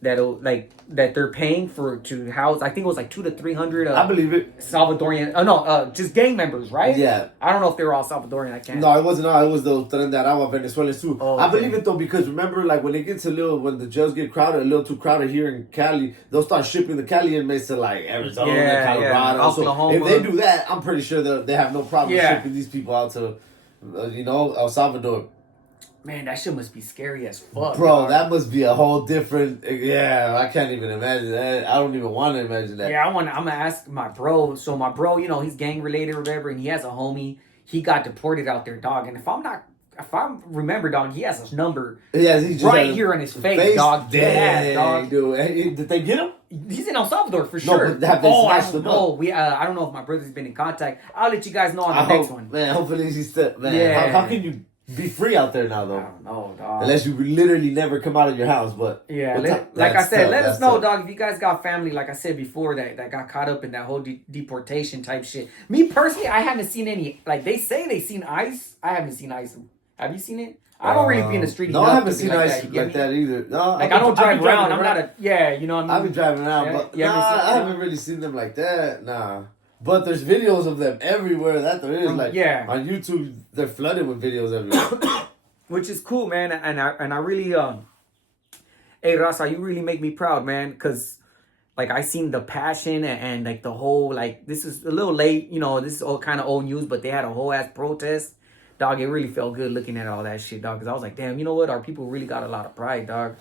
that they're paying to house. I think it was like 200 to 300. I believe it. Salvadorian. Just gang members, right? Yeah. I don't know if they were all Salvadorian. I can't. No, it wasn't. It was those Transgender Venezuelans too. Oh, I okay. believe it though because remember, like when it gets when the jails get crowded, a little too crowded here in Cali, they'll start shipping the Cali inmates to like Arizona, Yeah, Colorado. So Oklahoma. if they do that, I'm pretty sure they have no problem Yeah. shipping these people out to, El Salvador. Man, that shit must be scary as fuck, Bro, dog. that must be a whole different. Yeah, I can't even imagine that. I don't even want to imagine that. Yeah, I'm gonna ask my bro. So my bro, he's gang related or whatever, and he has a homie. He got deported out there, dog. And if I remember, dog, he has his number Yeah, he just right had a here on his face, dog. Dang, Dog. dude. Hey, did they get him? He's in El Salvador for No, sure. but have they I snatched don't him know. up? I don't know if my brother's been in contact. I'll let you guys know on the next one. Man, hopefully he's still. Man, Yeah. how can you be free out there now, I though? don't know, dog. Unless you literally never come out of your house, but Yeah, but like I that's said, tough, let us that's know, tough. dog, if you guys got family, like I said before, that got caught up in that whole deportation type shit. Me personally, I haven't seen any, like they say they seen ICE. I haven't seen ICE. Have you seen it? I don't really be in the street No, enough I haven't to be seen like ice that, you get like me? that either. No, Like I don't drive around. I'm not a you know what I mean? I've been driving around, Yeah, but you haven't seen I it? haven't really seen them like that. Nah. But there's videos of them everywhere. That there is like Yeah. on YouTube, they're flooded with videos everywhere. Which is cool, man. And I really hey Rasa, you really make me proud, man, because like I seen the passion and like the whole, like, this is a little late, this is all kind of old news, but they had a whole ass protest. Dog, it really felt good looking at all that shit, dog, because I was like, damn, you know what? Our people really got a lot of pride, dog.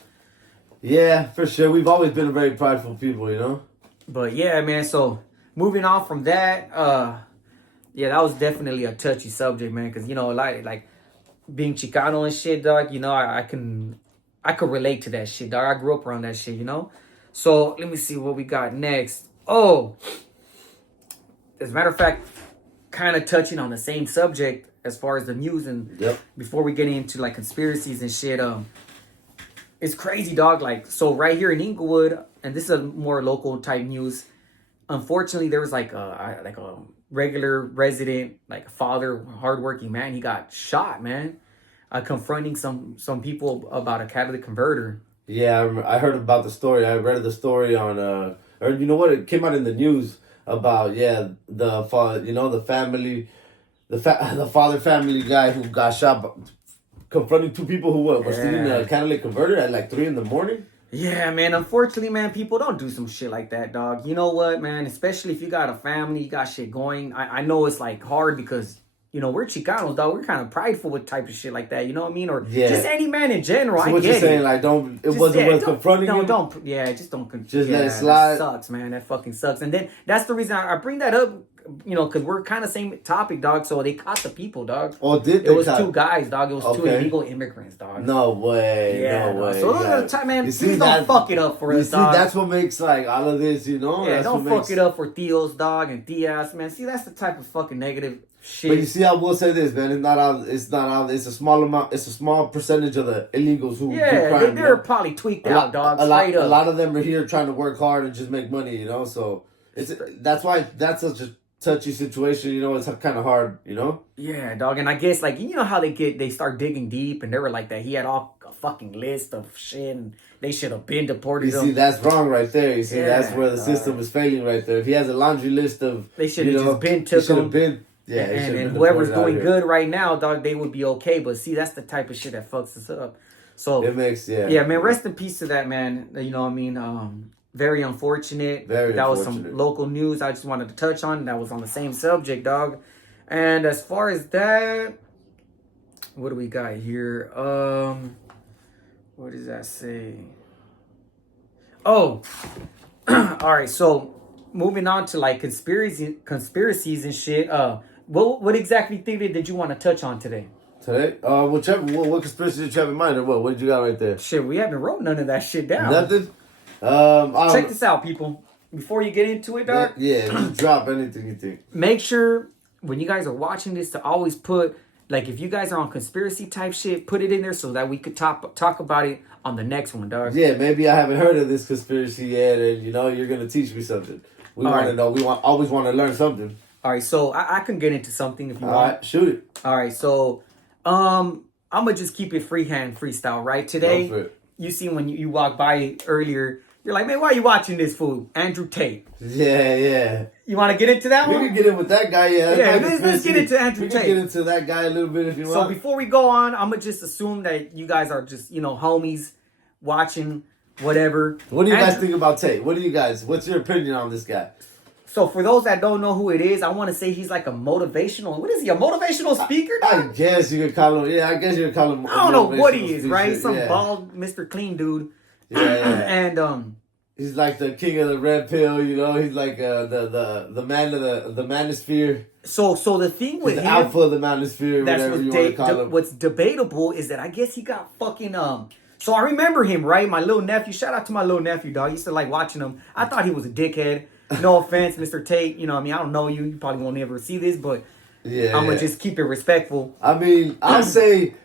Yeah, for sure. We've always been a very prideful people, But yeah, man, so moving on from that, yeah, that was definitely a touchy subject, man, because, like being Chicano and shit, dog, I could relate to that shit, dog. I grew up around that shit, So let me see what we got next. Oh, as a matter of fact, kind of touching on the same subject as far as the news, and before we get into like conspiracies and shit, it's crazy, dog. Like, so right here in Inglewood, and this is a more local type news. Unfortunately, there was like a regular resident, like a father, hardworking man. He got shot, man, confronting some people about a catalytic converter. Yeah, I heard about the story. I read the story on, or you know what? It came out in the news about the family the father family guy who got shot, confronting two people who were stealing a catalytic converter at like 3 a.m. Yeah, man. Unfortunately, man, people don't do some shit like that, dog. You know what, man? Especially if you got a family, you got shit going. I know it's like hard because, you know, we're Chicanos, dog. We're kind of prideful with type of shit like that. You know what I mean? Or just any man in general. So what you're saying, like, don't, it wasn't worth confronting him? Just don't. Just let it slide. That sucks, man. That fucking sucks. And then that's the reason I bring that up, you know, because we're kind of same topic, dog. So they caught the people, dog. Oh, did they? It was two guys, dog. It was two illegal immigrants, dog. No way. Yeah, no way. So those are the time, man. Please don't fuck it up for us, dog. That's what makes like all of this, you know. Yeah, don't fuck it up for Theos, dog, and Diaz, man. See, that's the type of fucking negative shit. But you see, I will say this, man. It's not out. It's a small amount. It's a small percentage of the illegals who do crime. They're probably tweaked out, dog. A lot of them are here trying to work hard and just make money, you know. So that's why that's such a touchy situation, you know. It's kind of hard, you know. Yeah, dog. And I guess like you know how they start digging deep, and they were like that. He had a fucking list of shit, and they should have been deported. You see, that's wrong right there. You see, that's where the system is failing right there. If he has a laundry list of, they should have just been took him. Yeah, and whoever's doing good right now, dog, they would be okay. But see, that's the type of shit that fucks us up. So it makes man. Rest in peace to that man. You know what I mean? Very unfortunate. That was some local news I just wanted to touch on. That was on the same subject, dog. And as far as that, what do we got here? What does that say? Oh, all right. So moving on to like conspiracies and shit. What exactly thing did you want to touch on today? Today? What conspiracy did you have in mind, or what? What did you got right there? Shit, we haven't wrote none of that shit down. Nothing. Check this out, people. Before you get into it, dog. Yeah, drop anything you think. Make sure when you guys are watching this to always put, like, if you guys are on conspiracy type shit, put it in there so that we could talk about it on the next one, dog. Yeah, maybe I haven't heard of this conspiracy yet, and you know you're gonna teach me something. We want to know. We always want to learn something. All right, so I can get into something if you want. All right, shoot it. All right, so I'm gonna just keep it freestyle, right? Today, you see when you walk by earlier. You're like, man, why are you watching this fool? Andrew Tate. Yeah. You want to get into that one? We can get in with that guy, yeah. Let's get into Andrew Tate. We can get into that guy a little bit if you want. So before we go on, I'm going to just assume that you guys are just, you know, homies watching whatever. What do you guys think about Tate? What's your opinion on this guy? So for those that don't know who it is, I want to say he's like a motivational, what is he, a motivational speaker? I guess you could call him, I don't know what he is, right? Some bald Mr. Clean dude. Yeah. And he's like the king of the red pill, you know. He's like the man of the manosphere. So the thing with the him, alpha of the manosphere, whatever you want to call him. What's debatable is that I guess he got fucking So I remember him, right? My little nephew. Shout out to my little nephew, dog. I used to like watching him. I thought he was a dickhead. No offense, Mr. Tate. You know what I mean? I don't know you. You probably won't ever see this, but I'm gonna just keep it respectful. I mean, I'll say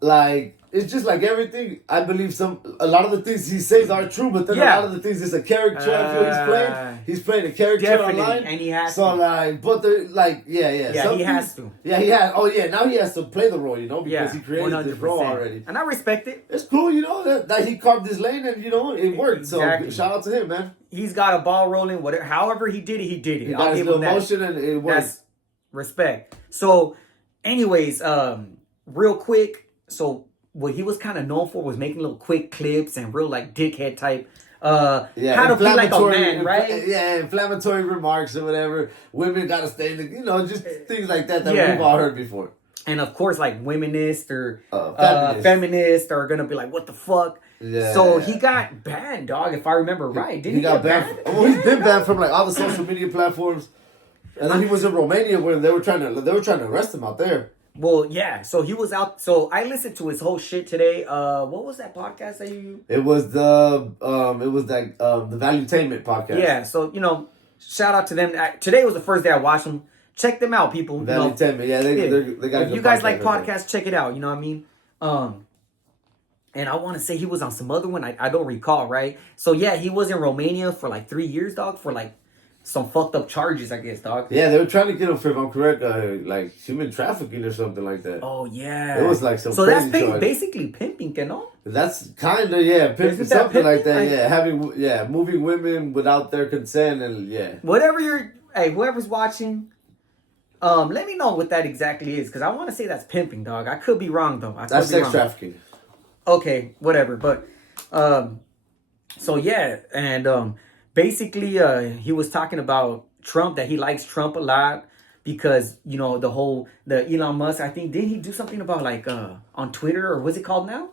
like. It's just like everything. I believe a lot of the things he says are true, but then a lot of the things it's a character. I feel he's playing. He's playing a character online, and he has to. Like, but yeah, he has to. Yeah, he has. Oh yeah, now he has to play the role, you know, because he created 100%. This role already, and I respect it. It's cool, you know, that he carved his lane, and you know it worked. Exactly. So shout out to him, man. He's got a ball rolling. Whatever, however he did it, he did it. I'll give him that. Emotion, and it worked. That's respect. So, anyways, real quick, so. What he was kind of known for was making little quick clips and real like dickhead type. How to be like a man, right? Inflammatory remarks or whatever. Women gotta stay in the, you know, just things like that we've all heard before. And of course, like womenist or feminist are gonna be like, "What the fuck?" Yeah. So he got banned, dog. If I remember right, didn't he got banned? He's been banned from like all the social media platforms. And then he was in Romania when they were trying to arrest him out there. Well, yeah. So he was out. So I listened to his whole shit today. What was that podcast that you? It was the Valuetainment podcast. Yeah. So you know, shout out to them. Today was the first day I watched them. Check them out, people. Valuetainment. Yeah, they got. If you guys like podcasts, check it out. You know what I mean? And I want to say he was on some other one. I don't recall, right? So yeah, he was in Romania for like 3 years, dog. For like. Some fucked up charges, I guess, dog. Yeah, they were trying to get him for, if I'm correct, like human trafficking or something like that. Oh, yeah. It was like some crazy that's basically pimping, you know? That's kind of, pimping, something like that, moving women without their consent and, Whatever whoever's watching, Let me know what that exactly is, because I want to say that's pimping, dog. I could be wrong though. That's sex trafficking. Okay, whatever. But so yeah, and basically he was talking about Trump, that he likes Trump a lot because the Elon Musk, I think, didn't he do something about like on Twitter, or what's it called now?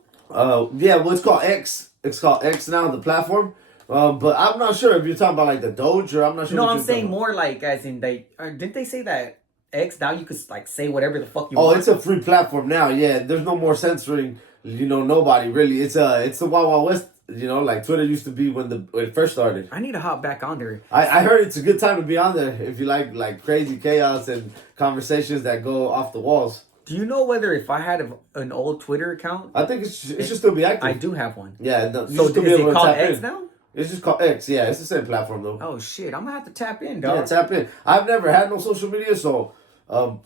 Yeah, well, it's called X. It's called X now, the platform. But I'm not sure if you're talking about like the Doge, or I'm not sure. No, I'm saying more like as in didn't they say that X now you could like say whatever the fuck you want? want? Oh, it's a free platform now. Yeah, there's no more censoring. Nobody really. It's the Wild Wild West. Like Twitter used to be when it first started. I need to hop back on there. I heard it's a good time to be on there if you like crazy chaos and conversations that go off the walls. Do you know whether if I had an old Twitter account? I think it should still be active. I do have one. Yeah. No, so is it called X now? It's just called X. Yeah, it's the same platform though. Oh shit, I'm gonna have to tap in, dog. Yeah, tap in. I've never had no social media, so I'm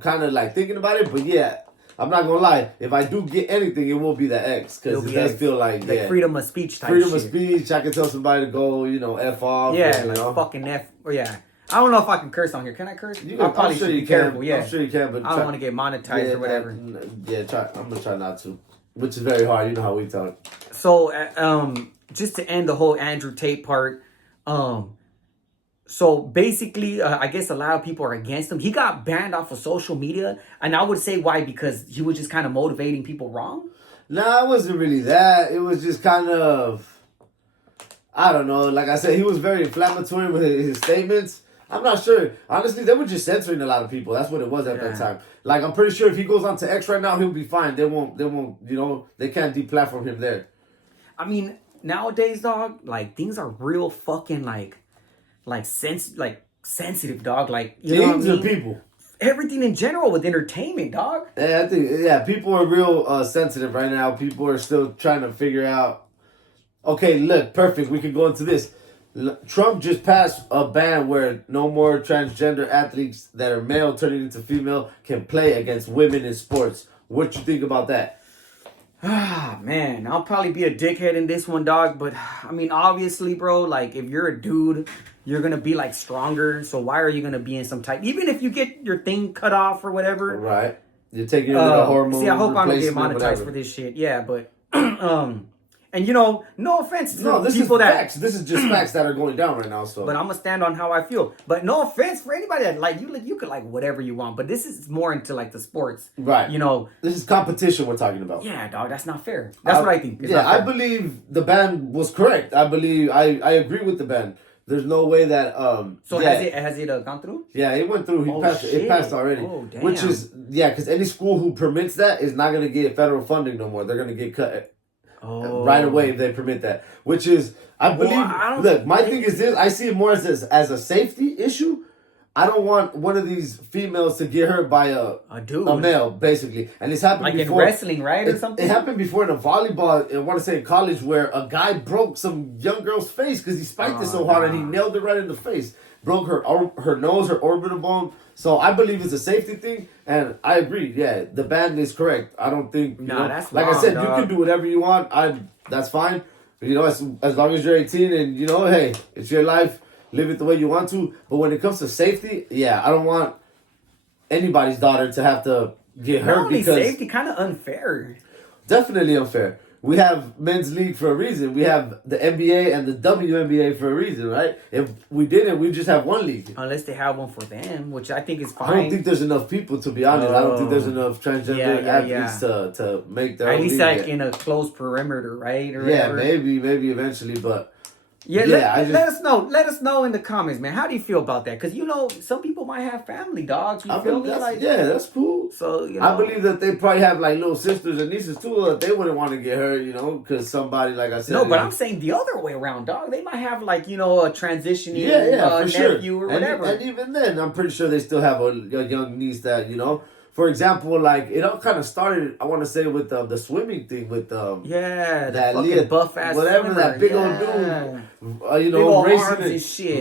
kind of like thinking about it. But yeah, I'm not gonna lie. If I do get anything, it will be the X, because it does feel like freedom of speech type freedom shit. of speech. I can tell somebody to go, F off. Yeah, fucking F. Yeah. I don't know if I can curse on here. Can I curse? I'll probably should be careful. Yeah, I'm sure you can, but I don't want to get monetized or whatever. I'm gonna try not to, which is very hard. You know how we talk. So, just to end the whole Andrew Tate part, so basically, I guess a lot of people are against him. He got banned off of social media, and I would say why, because he was just kind of motivating people wrong. No, it wasn't really that. It was just kind of, I don't know. Like I said, he was very inflammatory with his statements. I'm not sure. Honestly, they were just censoring a lot of people. That's what it was at that time. Like, I'm pretty sure if he goes on to X right now, he'll be fine. They won't, they can't deplatform him there. I mean, nowadays, dog, like, things are real fucking, sensitive, dog. Like, you know what I mean? People. Everything in general with entertainment, dog. Yeah, I think, people are real sensitive right now. People are still trying to figure out, okay, look, perfect. We can go into this. Trump just passed a ban where no more transgender athletes that are male turning into female can play against women in sports. What you think about that? Ah, man, I'll probably be a dickhead in this one, dog. But, I mean, obviously, bro, like, if you're a dude, you're going to be, like, stronger. So why are you going to be in some type... Even if you get your thing cut off or whatever. Right. You're taking the hormone. See, I hope I don't get monetized for this shit. Yeah, but... And no offense to people facts. This is just facts that are going down right now. So, but I'm gonna stand on how I feel. But no offense for anybody that you could like whatever you want. But this is more into like the sports, right? This is competition we're talking about. Yeah, dog, that's not fair. That's what I think. I believe the ban was correct. I believe I agree with the ban. There's no way that So has it gone through? Yeah, it went through. It passed already. Oh, damn. Which is because any school who permits that is not gonna get federal funding no more. They're gonna get cut. Right away if they permit that, which is I believe. Look, my thing is this: I see it more as a safety issue. I don't want one of these females to get hurt by a dude, a male, basically. And it's happened like before. In wrestling, right, or something. It happened before in a volleyball. I want to say in college, where a guy broke some young girl's face because he spiked it so hard and he nailed it right in the face. Broke her nose, her orbital bone. So I believe it's a safety thing, and I agree. Yeah, the ban is correct. I don't think that's like wrong, I said, dog. you can do whatever you want. That's fine. As long as you're 18 and hey, it's your life. Live it the way you want to. But when it comes to safety, I don't want anybody's daughter to have to get hurt. Not only because safety, kind of unfair. Definitely unfair. We have men's league for a reason. We have the NBA and the WNBA for a reason, right? If we didn't, we just have one league. Unless they have one for them, which I think is fine. I don't think there's enough people, to be honest. I don't think there's enough transgender athletes to make their own league. At least in a closed perimeter, right? Or whatever. maybe eventually, but... let us know. Let us know in the comments, man. How do you feel about that? Because some people might have family, dogs. You feel me? That's cool. So I believe that they probably have like little sisters and nieces too. That they wouldn't want to get hurt, because somebody, like I said. No, but I'm saying the other way around, dog. They might have like a transitioning for nephew sure. or whatever. And even then, I'm pretty sure they still have a young niece that for example, like it all kind of started. I want to say with the swimming thing with Yeah, that fucking buff ass whatever swimmer. that big old dude, you know,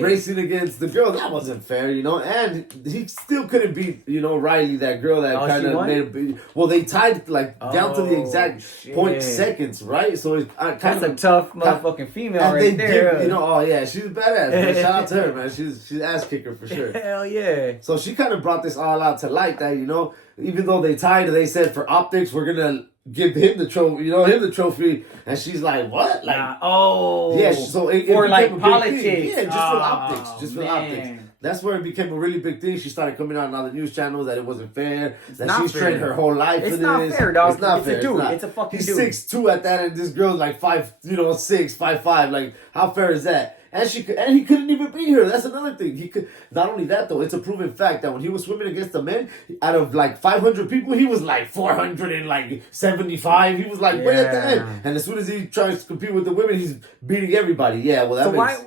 racing against the girl. That wasn't fair, you know. And he still couldn't beat, you know, Riley, that girl that kind of made it. Well, they tied like down to the exact point seconds, right? So it's that's a tough motherfucking female right there. You know, oh yeah, she's badass. Man. Shout out to her, man. She's ass kicker for sure. Hell yeah. So she kind of brought this all out to light that, you know, even though they tied, they said for optics we're gonna give him the trophy, you know, him the trophy, and she's like, what? Like, yeah. So it for like politics, yeah, just for optics, for optics. That's where it became a really big thing. She started coming out on other news channels that it wasn't fair. That she's trained her whole life for this. It's not fair, dog. It's not fair. Dude. It's a fucking dude. He's 6'2" at that, and this girl's like 5'6", 5'5". Like, how fair is that? And he couldn't even beat her. That's another thing. He could. Not only that though, it's a proven fact that when he was swimming against the men, out of like 500 people, he was like 475. He was like way at the end. And as soon as he tries to compete with the women, he's beating everybody. Yeah, well, that makes...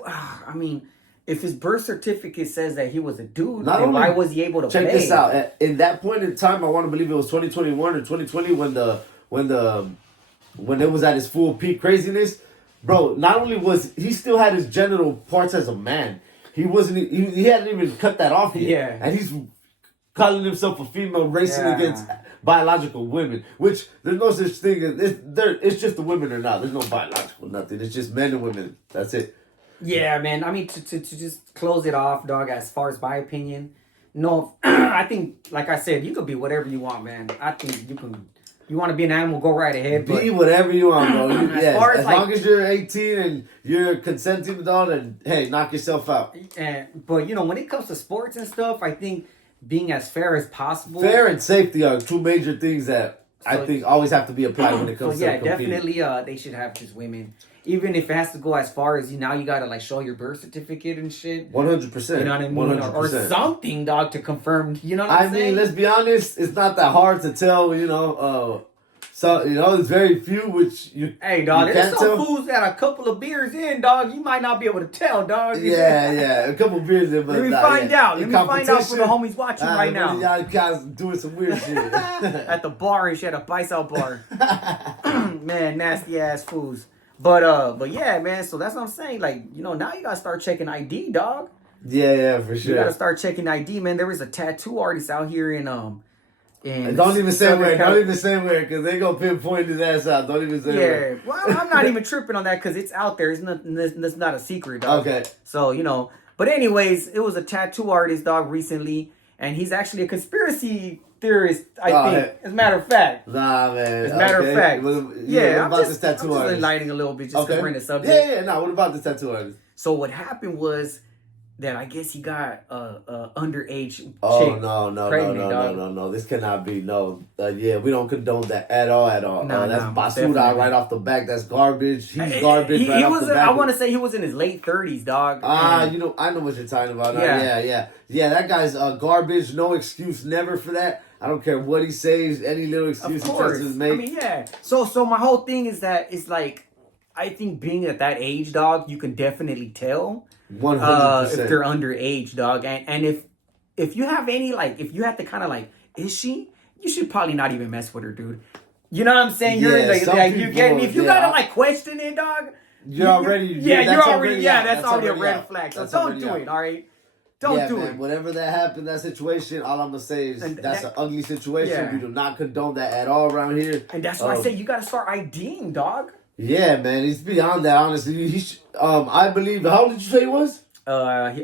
I mean, if his birth certificate says that he was a dude, then why was he able to play? Check this out. In that point in time, I want to believe it was 2021 or 2020 when it was at his full peak craziness. Bro, not only was he still had his genital parts as a man, he hadn't even cut that off yet. Yeah. And he's calling himself a female racing against biological women, which there's no such thing as it's just the women or not. There's no biological nothing. It's just men and women. That's it. Yeah, man. I mean, to just close it off, dog, as far as my opinion, no, I think, like I said, you could be whatever you want, man. I think you can. You want to be an animal, go right ahead. Be whatever you want, bro. As long as you're 18 and you're consenting adult, and hey, knock yourself out. But, you know, when it comes to sports and stuff, I think being as fair as possible. Fair and safety are two major things that I think always have to be applied when it comes to competing. Definitely they should have just women. Even if it has to go as far as you got to like show your birth certificate and shit. 100%. You know what I mean? 100%. Or something, dog, to confirm. You know what I'm saying? I mean, let's be honest. It's not that hard to tell, you know. So, you know, there's very few which you Hey, dog, you there's can't some tell. fools that a couple of beers in, dog. You might not be able to tell, dog. Yeah. A couple beers in, but Let me find out. Let me find out for the competition, homies watching right now. Y'all guys doing some weird shit. At the bar and shit, at a Bice-Out bar. Man, nasty ass fools. But yeah, man, so that's what I'm saying. Like, you know, now you gotta start checking ID, dog. Yeah, for sure. You gotta start checking ID, man. There is a tattoo artist out here in don't even say where, because they gonna pinpoint his ass out. Don't even say where. Yeah, well, I'm not even tripping on that because it's out there. It's not a secret, dog. Okay. So, you know, but anyways, it was a tattoo artist, dog, recently, and he's actually a conspiracy theorist, I think. As a matter of fact. Nah, man. As a matter of fact. What about this tattoo artist? I'm just enlightening a little bit just to bring the subject. Yeah. What about this tattoo artist? So what happened was that I guess he got a underage chick pregnant, dog. No. This cannot be. No. We don't condone that at all. That's basura right off the back. That's garbage. He's garbage right off the back. I want to say he was in his late 30s, dog. You know, I know what you're talking about. Yeah, that guy's garbage. No excuse, never for that. I don't care what he says. Any little excuse he tries to make. I mean, yeah. So my whole thing is that it's like, I think being at that age, dog, you can definitely tell. 100%. If they're underage, dog, and if you have any if you have to kind of is she? You should probably not even mess with her, dude. You know what I'm saying? You're you get me. If you gotta question it, dog, you're already that's already a red flag. So don't do it, all right? Don't do it. Whatever that happened, that situation, all I'm gonna say is that's an ugly situation. Yeah. We do not condone that at all around here. And that's why I say you gotta start IDing, dog. Yeah, man, he's beyond that. Honestly, I believe. How old did you say he was? I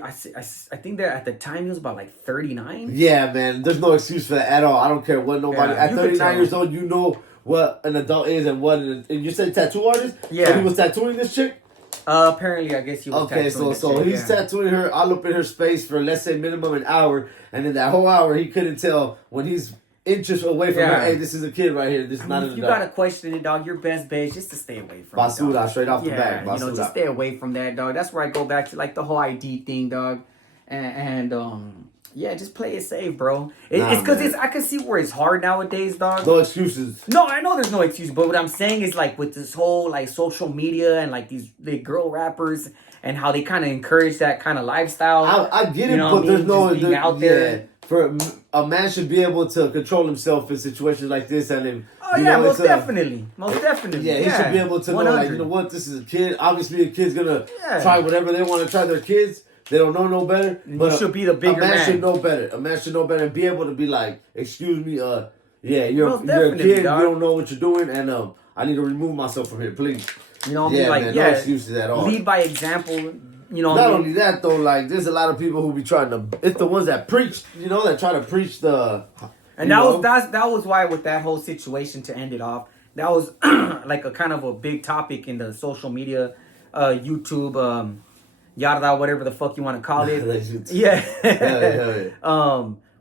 think that at the time he was about 39. Yeah, man, there's no excuse for that at all. I don't care what nobody. At 39 years old, you know what an adult is and what. And you said tattoo artist. Yeah, so he was tattooing this chick. Apparently, I guess he was. Okay, so he's tattooing her all up in her space for let's say minimum an hour, and in that whole hour he couldn't tell when he's inches away from her. Hey, this is a kid right here. This is not an adult. You gotta question it, dog. Your best bet is just to stay away from basura, straight off the back. Basura. You know, just stay away from that, dog. That's where I go back to the whole ID thing, dog. And just play it safe, bro. It's because I can see where it's hard nowadays, dog. No excuses. No, I know there's no excuse, but what I'm saying is with this whole social media and these girl rappers and how they kind of encourage that kind of lifestyle. I get it, but there's no being out there. For a man should be able to control himself in situations like this, and if, Oh yeah, most definitely. Yeah, he should be able to know, like, you know what, this is a kid. Obviously, a kid's gonna try whatever they want to try. Their kids, they don't know no better. But you should be the bigger man. A man man. should know better. A man should know better and be able to be like, excuse me, yeah, you're a kid. Dog. You don't know what you're doing, and I need to remove myself from here, please. You know what I mean? Like, man, no excuses at all. Lead by example. You know, not only that though, like there's a lot of people who be trying to. It's the ones that preach, you know, that try to preach the. And that was why with that whole situation, to end it off, that was like a kind of a big topic in the social media, YouTube, yada, whatever the fuck you want to call it. Yeah.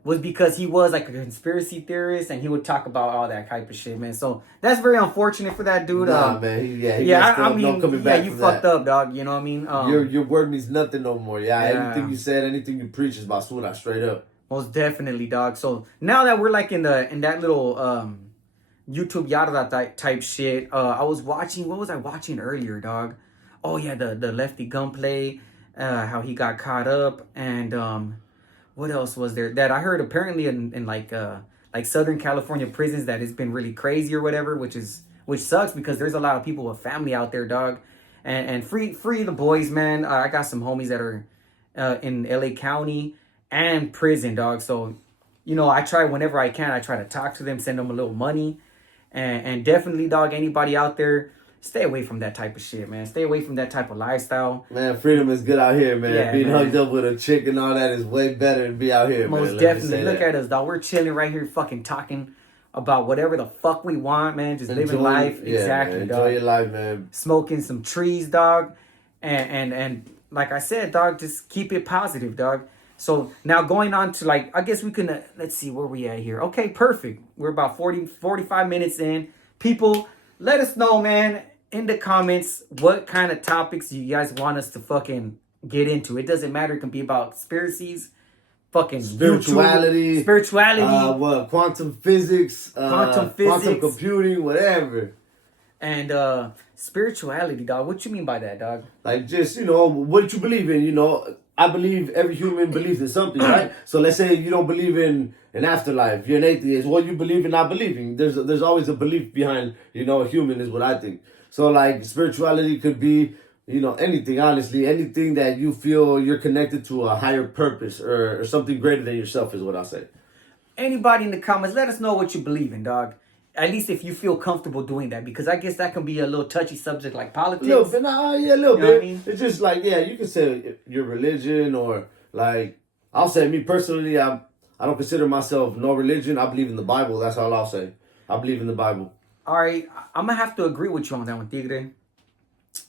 Was because he was like a conspiracy theorist, and he would talk about all that type of shit, man. So that's very unfortunate for that dude. Nah, man. I mean, you fucked up, dog. You know what I mean? Your word means nothing no more. Anything you said, anything you preach is basura, straight up. Most definitely, dog. So now that we're like in that little YouTube yada type shit, I was watching. What was I watching earlier, dog? Oh yeah, the lefty gunplay, how he got caught up, and what else was there that I heard apparently in like Southern California prisons that it's been really crazy or whatever, which sucks because there's a lot of people with family out there, dog, and free the boys, man. I got some homies that are in LA County and prison, dog. So, you know, I try whenever I can. I try to talk to them, send them a little money, and definitely, dog. Anybody out there, stay away from that type of shit, man. Stay away from that type of lifestyle. Man, freedom is good out here, man. Yeah, being hooked up with a chick and all that is way better than be out here, most man. Definitely. Look at us, dog. We're chilling right here, fucking talking about whatever the fuck we want, man. Just living life. Yeah, exactly, man. dog. Enjoy your life, man. Smoking some trees, dog. And like I said, dog, just keep it positive, dog. So now going on to like, I guess we can, let's see where we at here. Okay, perfect. We're about 45 minutes in. People, let us know, man, in the comments what kind of topics you guys want us to fucking get into. It doesn't matter. It can be about conspiracies, fucking spirituality, quantum physics, quantum computing, whatever. And spirituality, dog. What you mean by that, dog? Like, just, you know, what you believe in. You know, I believe every human believes in something, right? So let's say you don't believe in an afterlife. You're an atheist. What you believe in, not believing. There's always a belief behind, you know, a human is what I think. So, like, spirituality could be, you know, anything, honestly. Anything that you feel you're connected to a higher purpose or something greater than yourself is what I'll say. Anybody in the comments, let us know what you believe in, dog. At least if you feel comfortable doing that. Because I guess that can be a little touchy subject like politics. A little bit, a little bit. I mean? It's just like, yeah, you can say your religion or, like, I'll say, me personally, I don't consider myself no religion. I believe in the Bible. That's all I'll say. I believe in the Bible. All right, I'm going to have to agree with you on that one, Tigre.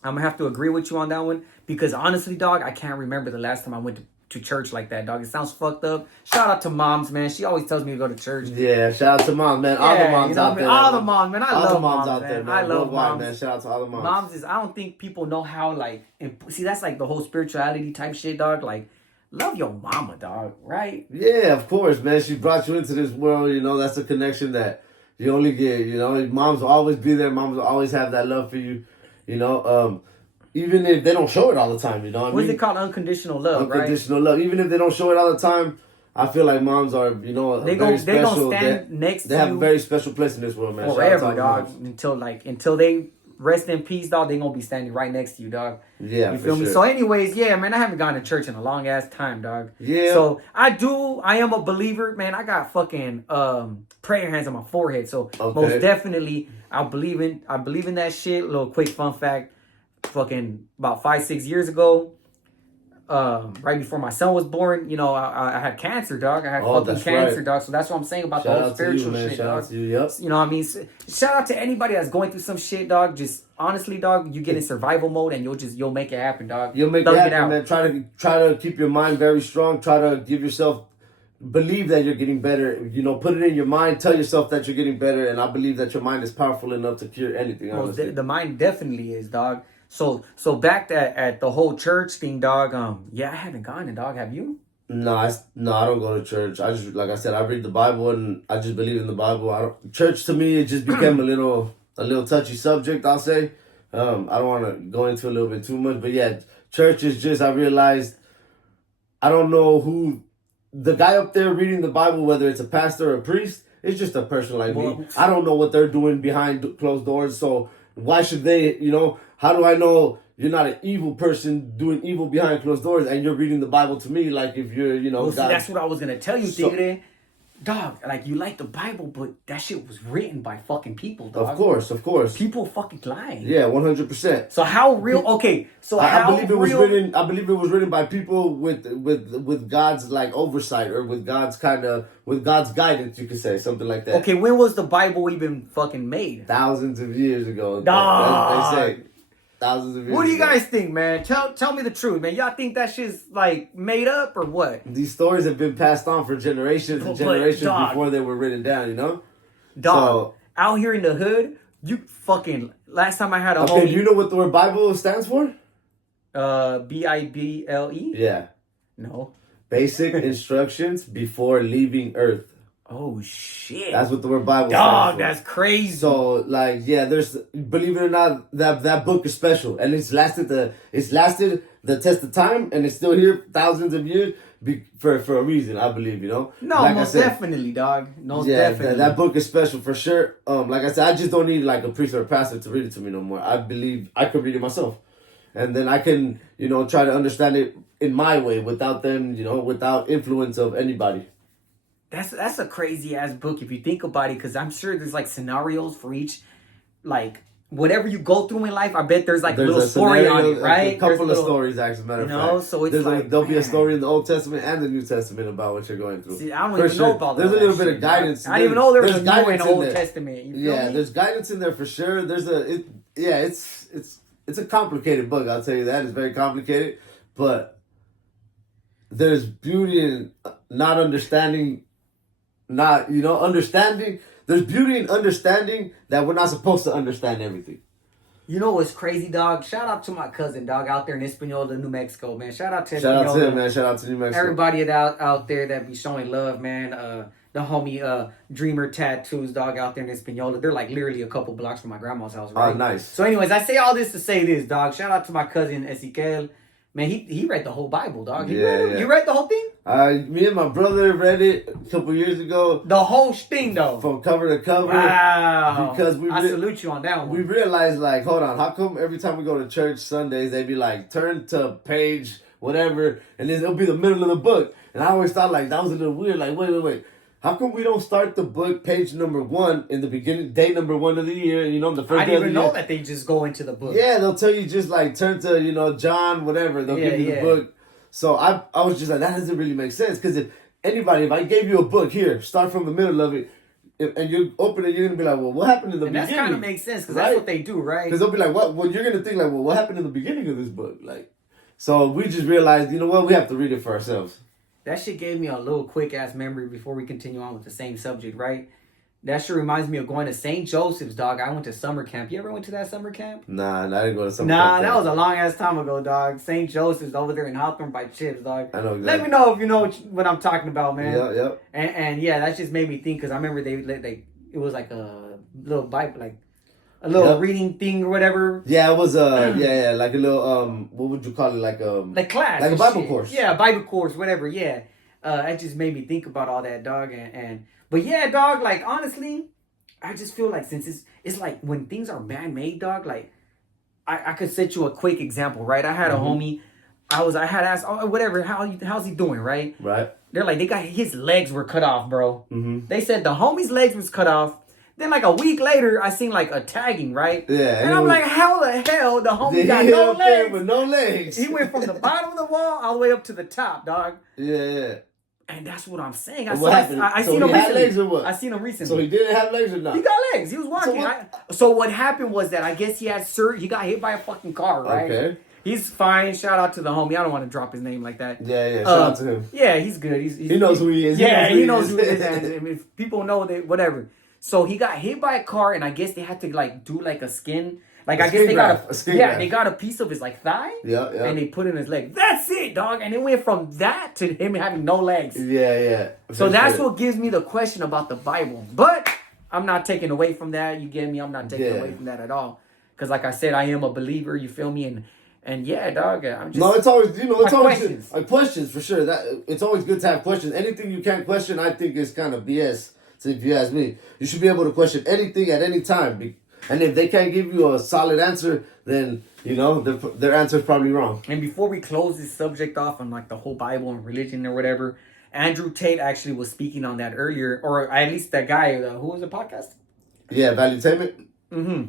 I'm going to have to agree with you on that one. Because honestly, dog, I can't remember the last time I went to church like that, dog. It sounds fucked up. Shout out to moms, man. She always tells me to go to church. Yeah, shout out to moms, man. All the moms out there. All the moms, man. I love moms out there, man. I love moms. Man. Shout out to all the moms. Moms is, I don't think people know how, like, see, that's like the whole spirituality type shit, dog. Like, love your mama, dog, right? Yeah, of course, man. She brought you into this world, you know, that's a connection that you only get, you know. Moms will always be there. Moms will always have that love for you, you know. Even if they don't show it all the time, you know what I mean? What's it called? Unconditional love, Unconditional love. Even if they don't show it all the time, I feel like moms are, you know, they gonna stand next to you. They have a very special place in this world, man. Forever, dog. Until they rest in peace, dog. They gonna be standing right next to you, dog. Yeah, you feel me? Sure. So, anyways, yeah, man. I haven't gone to church in a long ass time, dog. Yeah. So I am a believer, man. I got fucking prayer hands on my forehead. So most definitely, I believe in that shit. Little quick fun fact. Fucking about 5-6 years ago, right before my son was born, you know, I had cancer, dog. I had fucking cancer, dog. So that's what I'm saying about the whole spiritual shit, dog. You, yep. You know what I mean? Shout out to anybody that's going through some shit, dog. Just honestly, dog, you get in survival mode and you'll make it happen, dog. You'll make it happen, man. Try to keep your mind very strong. Try to give yourself, believe that you're getting better. You know, put it in your mind. Tell yourself that you're getting better. And I believe that your mind is powerful enough to cure anything. Honestly, the mind definitely is, dog. So back at the whole church thing, dog. Yeah, I haven't gone in, dog. Have you? No, I don't go to church. I just, like I said, I read the Bible and I just believe in the Bible. Church to me, it just became a little touchy subject, I'll say. I don't want to go into a little bit too much, but yeah, church is just, I realized I don't know who the guy up there reading the Bible, whether it's a pastor or a priest, it's just a person like me. I don't know what they're doing behind closed doors, so why should they, how do I know you're not an evil person doing evil behind closed doors and you're reading the Bible to me like if you're, Well, see, that's what I was going to tell you, Tigre. Dog, like, you like the Bible, but that shit was written by fucking people, dog. Of course. People fucking lying. Yeah, 100%. So how real? Okay, so I believe it was written. I believe it was written by people with God's like oversight or with God's guidance. You could say something like that. Okay, when was the Bible even fucking made? Thousands of years ago. Dog. They say thousands of years. What do you guys think, man? Tell me the truth, man. Y'all think that shit's like made up or what? These stories have been passed on for generations and generations before they were written down. Dog, out here in the hood, you fucking. Last time I had a homie. Okay, do you know what the word Bible stands for? Bible. Yeah. No. Basic instructions before leaving Earth. Oh shit! That's what the word Bible stands for. Dog, that's crazy. So like, yeah, there's, believe it or not, that book is special, and it's lasted the test of time, and it's still here thousands of years for a reason. I believe, No, like most definitely, dog. Definitely. That book is special for sure. Like I said, I just don't need like a priest or a pastor to read it to me no more. I believe I could read it myself, and then I can, try to understand it in my way without them, without influence of anybody. That's a crazy ass book if you think about it, because I'm sure there's like scenarios for each, like whatever you go through in life. I bet there's a little story on it, right? A couple of stories, actually. Matter of fact, so it's there'll be a story in the Old Testament and the New Testament about what you're going through. See, I don't even know about that. There's a little bit of guidance. I didn't even know there was a New and Old Testament. Yeah, there's guidance in there for sure. It's a complicated book. I'll tell you that. It's very complicated, but there's beauty in not understanding. Understanding. There's beauty in understanding that we're not supposed to understand everything. You know what's crazy, dog? Shout out to my cousin, dog, out there in Espanola, New Mexico, man. Shout out to him, man. Shout out to New Mexico. Everybody out there that be showing love, man. The homie Dreamer Tattoos, dog, out there in Espanola. They're like literally a couple blocks from my grandma's house, right? Oh, nice. So anyways, I say all this to say this, dog. Shout out to my cousin Ezequiel. Man, he read the whole Bible, dog. You read the whole thing? Me and my brother read it a couple years ago. The whole thing, though. From cover to cover. Wow. Because I salute you on that one. We realized, like, hold on, how come every time we go to church Sundays, they be like, turn to page, whatever, and then it'll be the middle of the book. And I always thought, like, that was a little weird. Like, wait. How come we don't start the book page number 1 in the beginning, day number 1 of the year? The first day of the year. I didn't even know that they just go into the book. Yeah, they'll tell you just like turn to, John, whatever. They'll give you the book. So I was just like, that doesn't really make sense. Because if I gave you a book, here, start from the middle of it, and you open it, you're going to be like, well, what happened in the beginning? And that kind of makes sense, because that's what they do, right? Because they'll be like, what? Well, you're going to think like, well, what happened in the beginning of this book? Like, so we just realized, you know what, we have to read it for ourselves. That shit gave me a little quick-ass memory before we continue on with the same subject, right? That shit reminds me of going to St. Joseph's, dog. I went to summer camp. You ever went to that summer camp? Nah, I didn't go to summer camp. Nah, that was a long-ass time ago, dog. St. Joseph's over there in Hawthorne by Chips, dog. I know exactly. Let me know if you know what I'm talking about, man. Yeah. And yeah, that just made me think, because I remember they it was like a little Bible, like a little reading thing or whatever. Yeah, it was like a little what would you call it, like class, like a Bible course. Yeah, Bible course, whatever. Yeah, that just made me think about all that, dog. But yeah, dog. Like honestly, I just feel like since it's like when things are man-made, dog. Like I could set you a quick example, right? I had a homie. I had asked, oh, whatever, how's he doing, right? Right. They're like, his legs were cut off, bro. Mm-hmm. They said the homie's legs was cut off. Then like a week later, I seen like a tagging, right? Yeah. And I'm like, how the hell the homie got no legs? With no legs. He went from the bottom of the wall all the way up to the top, dog. Yeah. And that's what I'm saying. What happened? I seen him recently. Legs or what? I seen him recently. So he didn't have legs or not? He got legs. He was walking. So what happened was that I guess he had he got hit by a fucking car, right? Okay. He's fine. Shout out to the homie. I don't want to drop his name like that. Yeah. Shout out to him. Yeah, he's good. He knows who he is. Yeah, he knows who he is. And if people know that, whatever. So he got hit by a car, and I guess they had to like do like a skin. Like I guess they got they got a piece of his like thigh. Yeah. And they put in his leg. That's it, dog. And it went from that to him having no legs. Yeah. So that's what gives me the question about the Bible. But I'm not taking away from that. You get me? I'm not taking away from that at all. Because like I said, I am a believer. You feel me? And yeah, dog, I'm just... No, it's always, you know, it's always questions. good. Questions for sure. That it's always good to have questions. Anything you can't question, I think, is kind of BS. So if you ask me, you should be able to question anything at any time. And if they can't give you a solid answer, then you know their answer is probably wrong. And before we close this subject off on like the whole Bible and religion or whatever, Andrew Tate actually was speaking on that earlier, or at least that guy who was the podcast. Yeah, Valuetainment. Mm-hmm.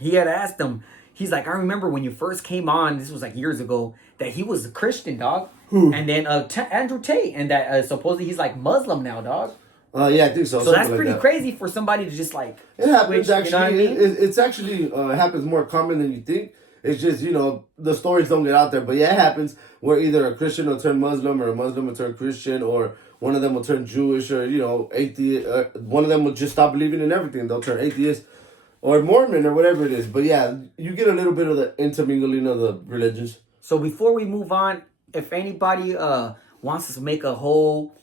He had asked him. He's like, I remember when you first came on. This was like years ago. That he was a Christian, dog. And then Andrew Tate, and that supposedly he's like Muslim now, dog. Yeah, I think so. So that's pretty crazy for somebody to just like. It happens switch, actually. You know what I mean? It's actually it happens more common than you think. It's just, you know, the stories don't get out there. But yeah, it happens where either a Christian will turn Muslim or a Muslim will turn Christian, or one of them will turn Jewish, or, you know, atheist. One of them will just stop believing in everything. They'll turn atheist or Mormon or whatever it is. But yeah, you get a little bit of the intermingling of the religions. So before we move on, if anybody wants us to make a whole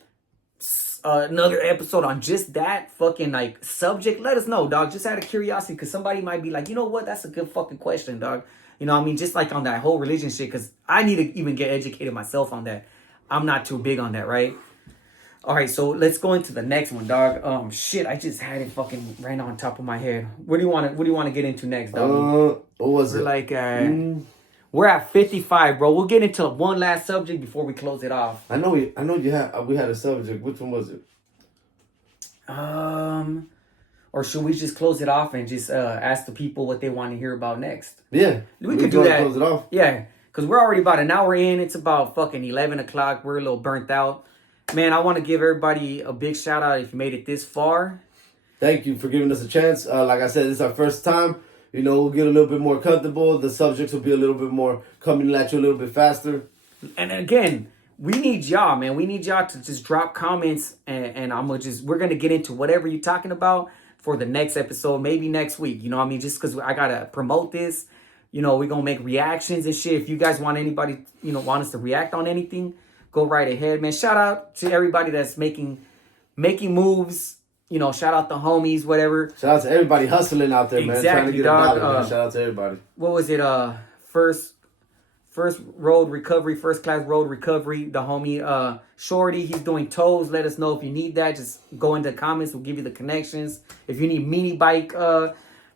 another episode on just that fucking like subject, let us know, dog. Just out of curiosity, because somebody might be like, you know what, that's a good fucking question, dog. You know what I mean? Just like on that whole religion shit, because I need to even get educated myself on that. I'm not too big on that, right? All right, so let's go into the next one, dog. Shit, I just had it fucking right on top of my head. What do you want to get into next, dog? What was it? Like we're at 55, bro. We'll get into one last subject before we close it off. I know we had a subject. Which one was it? Or should we just close it off and just ask the people what they want to hear about next? Yeah, we could do that. Close it off. Yeah, because we're already about an hour in. It's about fucking 11 o'clock. We're a little burnt out. Man, I want to give everybody a big shout out if you made it this far. Thank you for giving us a chance. Like I said, this is our first time. You know, we'll get a little bit more comfortable. The subjects will be a little bit more coming at you a little bit faster. And again, we need y'all, man. We need y'all to just drop comments, and we're gonna get into whatever you're talking about for the next episode, maybe next week. You know what I mean? Just because I gotta promote this. You know, we're gonna make reactions and shit. If you guys want anybody, you know, want us to react on anything, go right ahead, man. Shout out to everybody that's making moves. You know, shout out the homies, whatever. Shout out to everybody hustling out there, man. Trying to get dog, a dollar, man. Shout out to everybody. What was it? First road recovery, first class road recovery. The homie Shorty, he's doing tows. Let us know if you need that. Just go into the comments. We'll give you the connections. If you need mini bike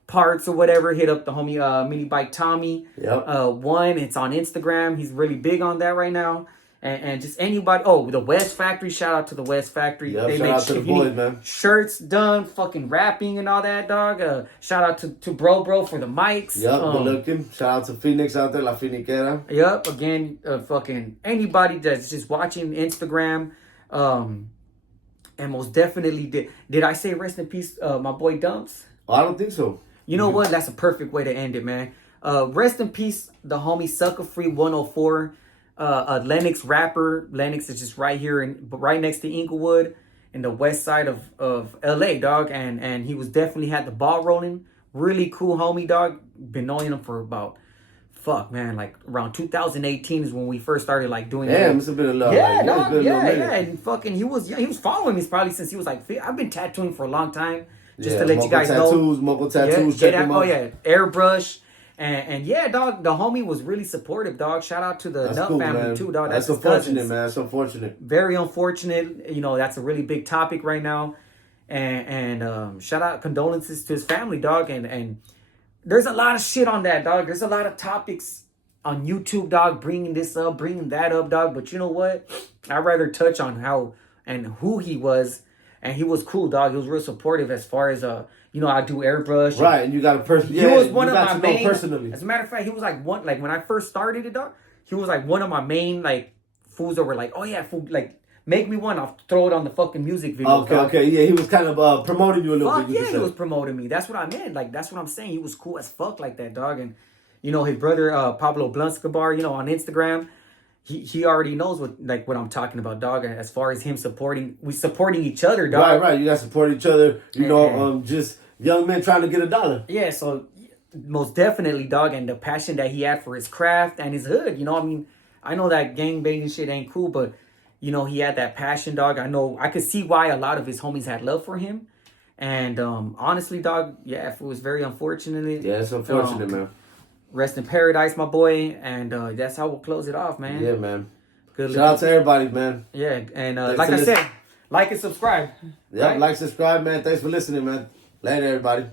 parts or whatever, hit up the homie Mini Bike Tommy. Yep. It's on Instagram. He's really big on that right now. And just anybody. Oh, the West Factory. Shout out to the West Factory. Yep, they shout make out to the boys, man. Shirts done, fucking rapping and all that, dog. Shout out to Bro for the mics. Yep, good looking. Shout out to Phoenix out there, La Finiquera. Yep, again, fucking anybody that's just watching Instagram. And most definitely did I say rest in peace, my boy Dumps? Oh, I don't think so. You know what? That's a perfect way to end it, man. Rest in peace, the homie Sucker Free 104. Lennox rapper. Lennox is just right here right next to Inglewood in the west side of LA, dog. And he was definitely had the ball rolling. Really cool homie, dog. Been knowing him for about like around 2018 is when we first started like doing that. Damn, it's been a lot. Yeah, dog. Yeah. And fucking he was following me probably since he was like, I've been tattooing for a long time. Just to let you guys know. Mobile tattoos, check them out. Oh yeah, airbrush. And yeah, dog, the homie was really supportive, dog. Shout out to the Nut family, man. Too, dog. That's unfortunate, man. That's unfortunate. Very unfortunate. You know, that's a really big topic right now. And shout out condolences to his family, dog. And there's a lot of shit on that, dog. There's a lot of topics on YouTube, dog, bringing this up, bringing that up, dog. But you know what? I'd rather touch on how and who he was. And he was cool, dog. He was real supportive as far as you know, I do airbrush. Right, and you got a person. Yeah, he was one of my main. Personally. As a matter of fact, he was like one. Like when I first started it, dog, he was like one of my main like fools that were like, oh yeah, fool, like make me one. I'll throw it on the fucking music video. Okay, yeah, he was kind of promoting you a little bit. Yeah, he was promoting me. That's what I meant. Like that's what I'm saying. He was cool as fuck like that, dog. And you know his brother Pablo Blanskabar, you know, on Instagram. He already knows what I'm talking about, dog. As far as him supporting each other, dog. Right. You guys support each other. You know, just young men trying to get a dollar. Yeah, so most definitely, dog, and the passion that he had for his craft and his hood. You know, I mean, I know that gangbanging shit ain't cool, but you know, he had that passion, dog. I could see why a lot of his homies had love for him. And honestly, dog, yeah, it was very unfortunate. Yeah, it's unfortunate, man. Rest in paradise, my boy. And that's how we'll close it off, man. Yeah, man. Good Shout out to everybody, man. Yeah, and Thanks like for I listening. said, like and subscribe. Yep, right? like, subscribe, man. Thanks for listening, man. Later, everybody.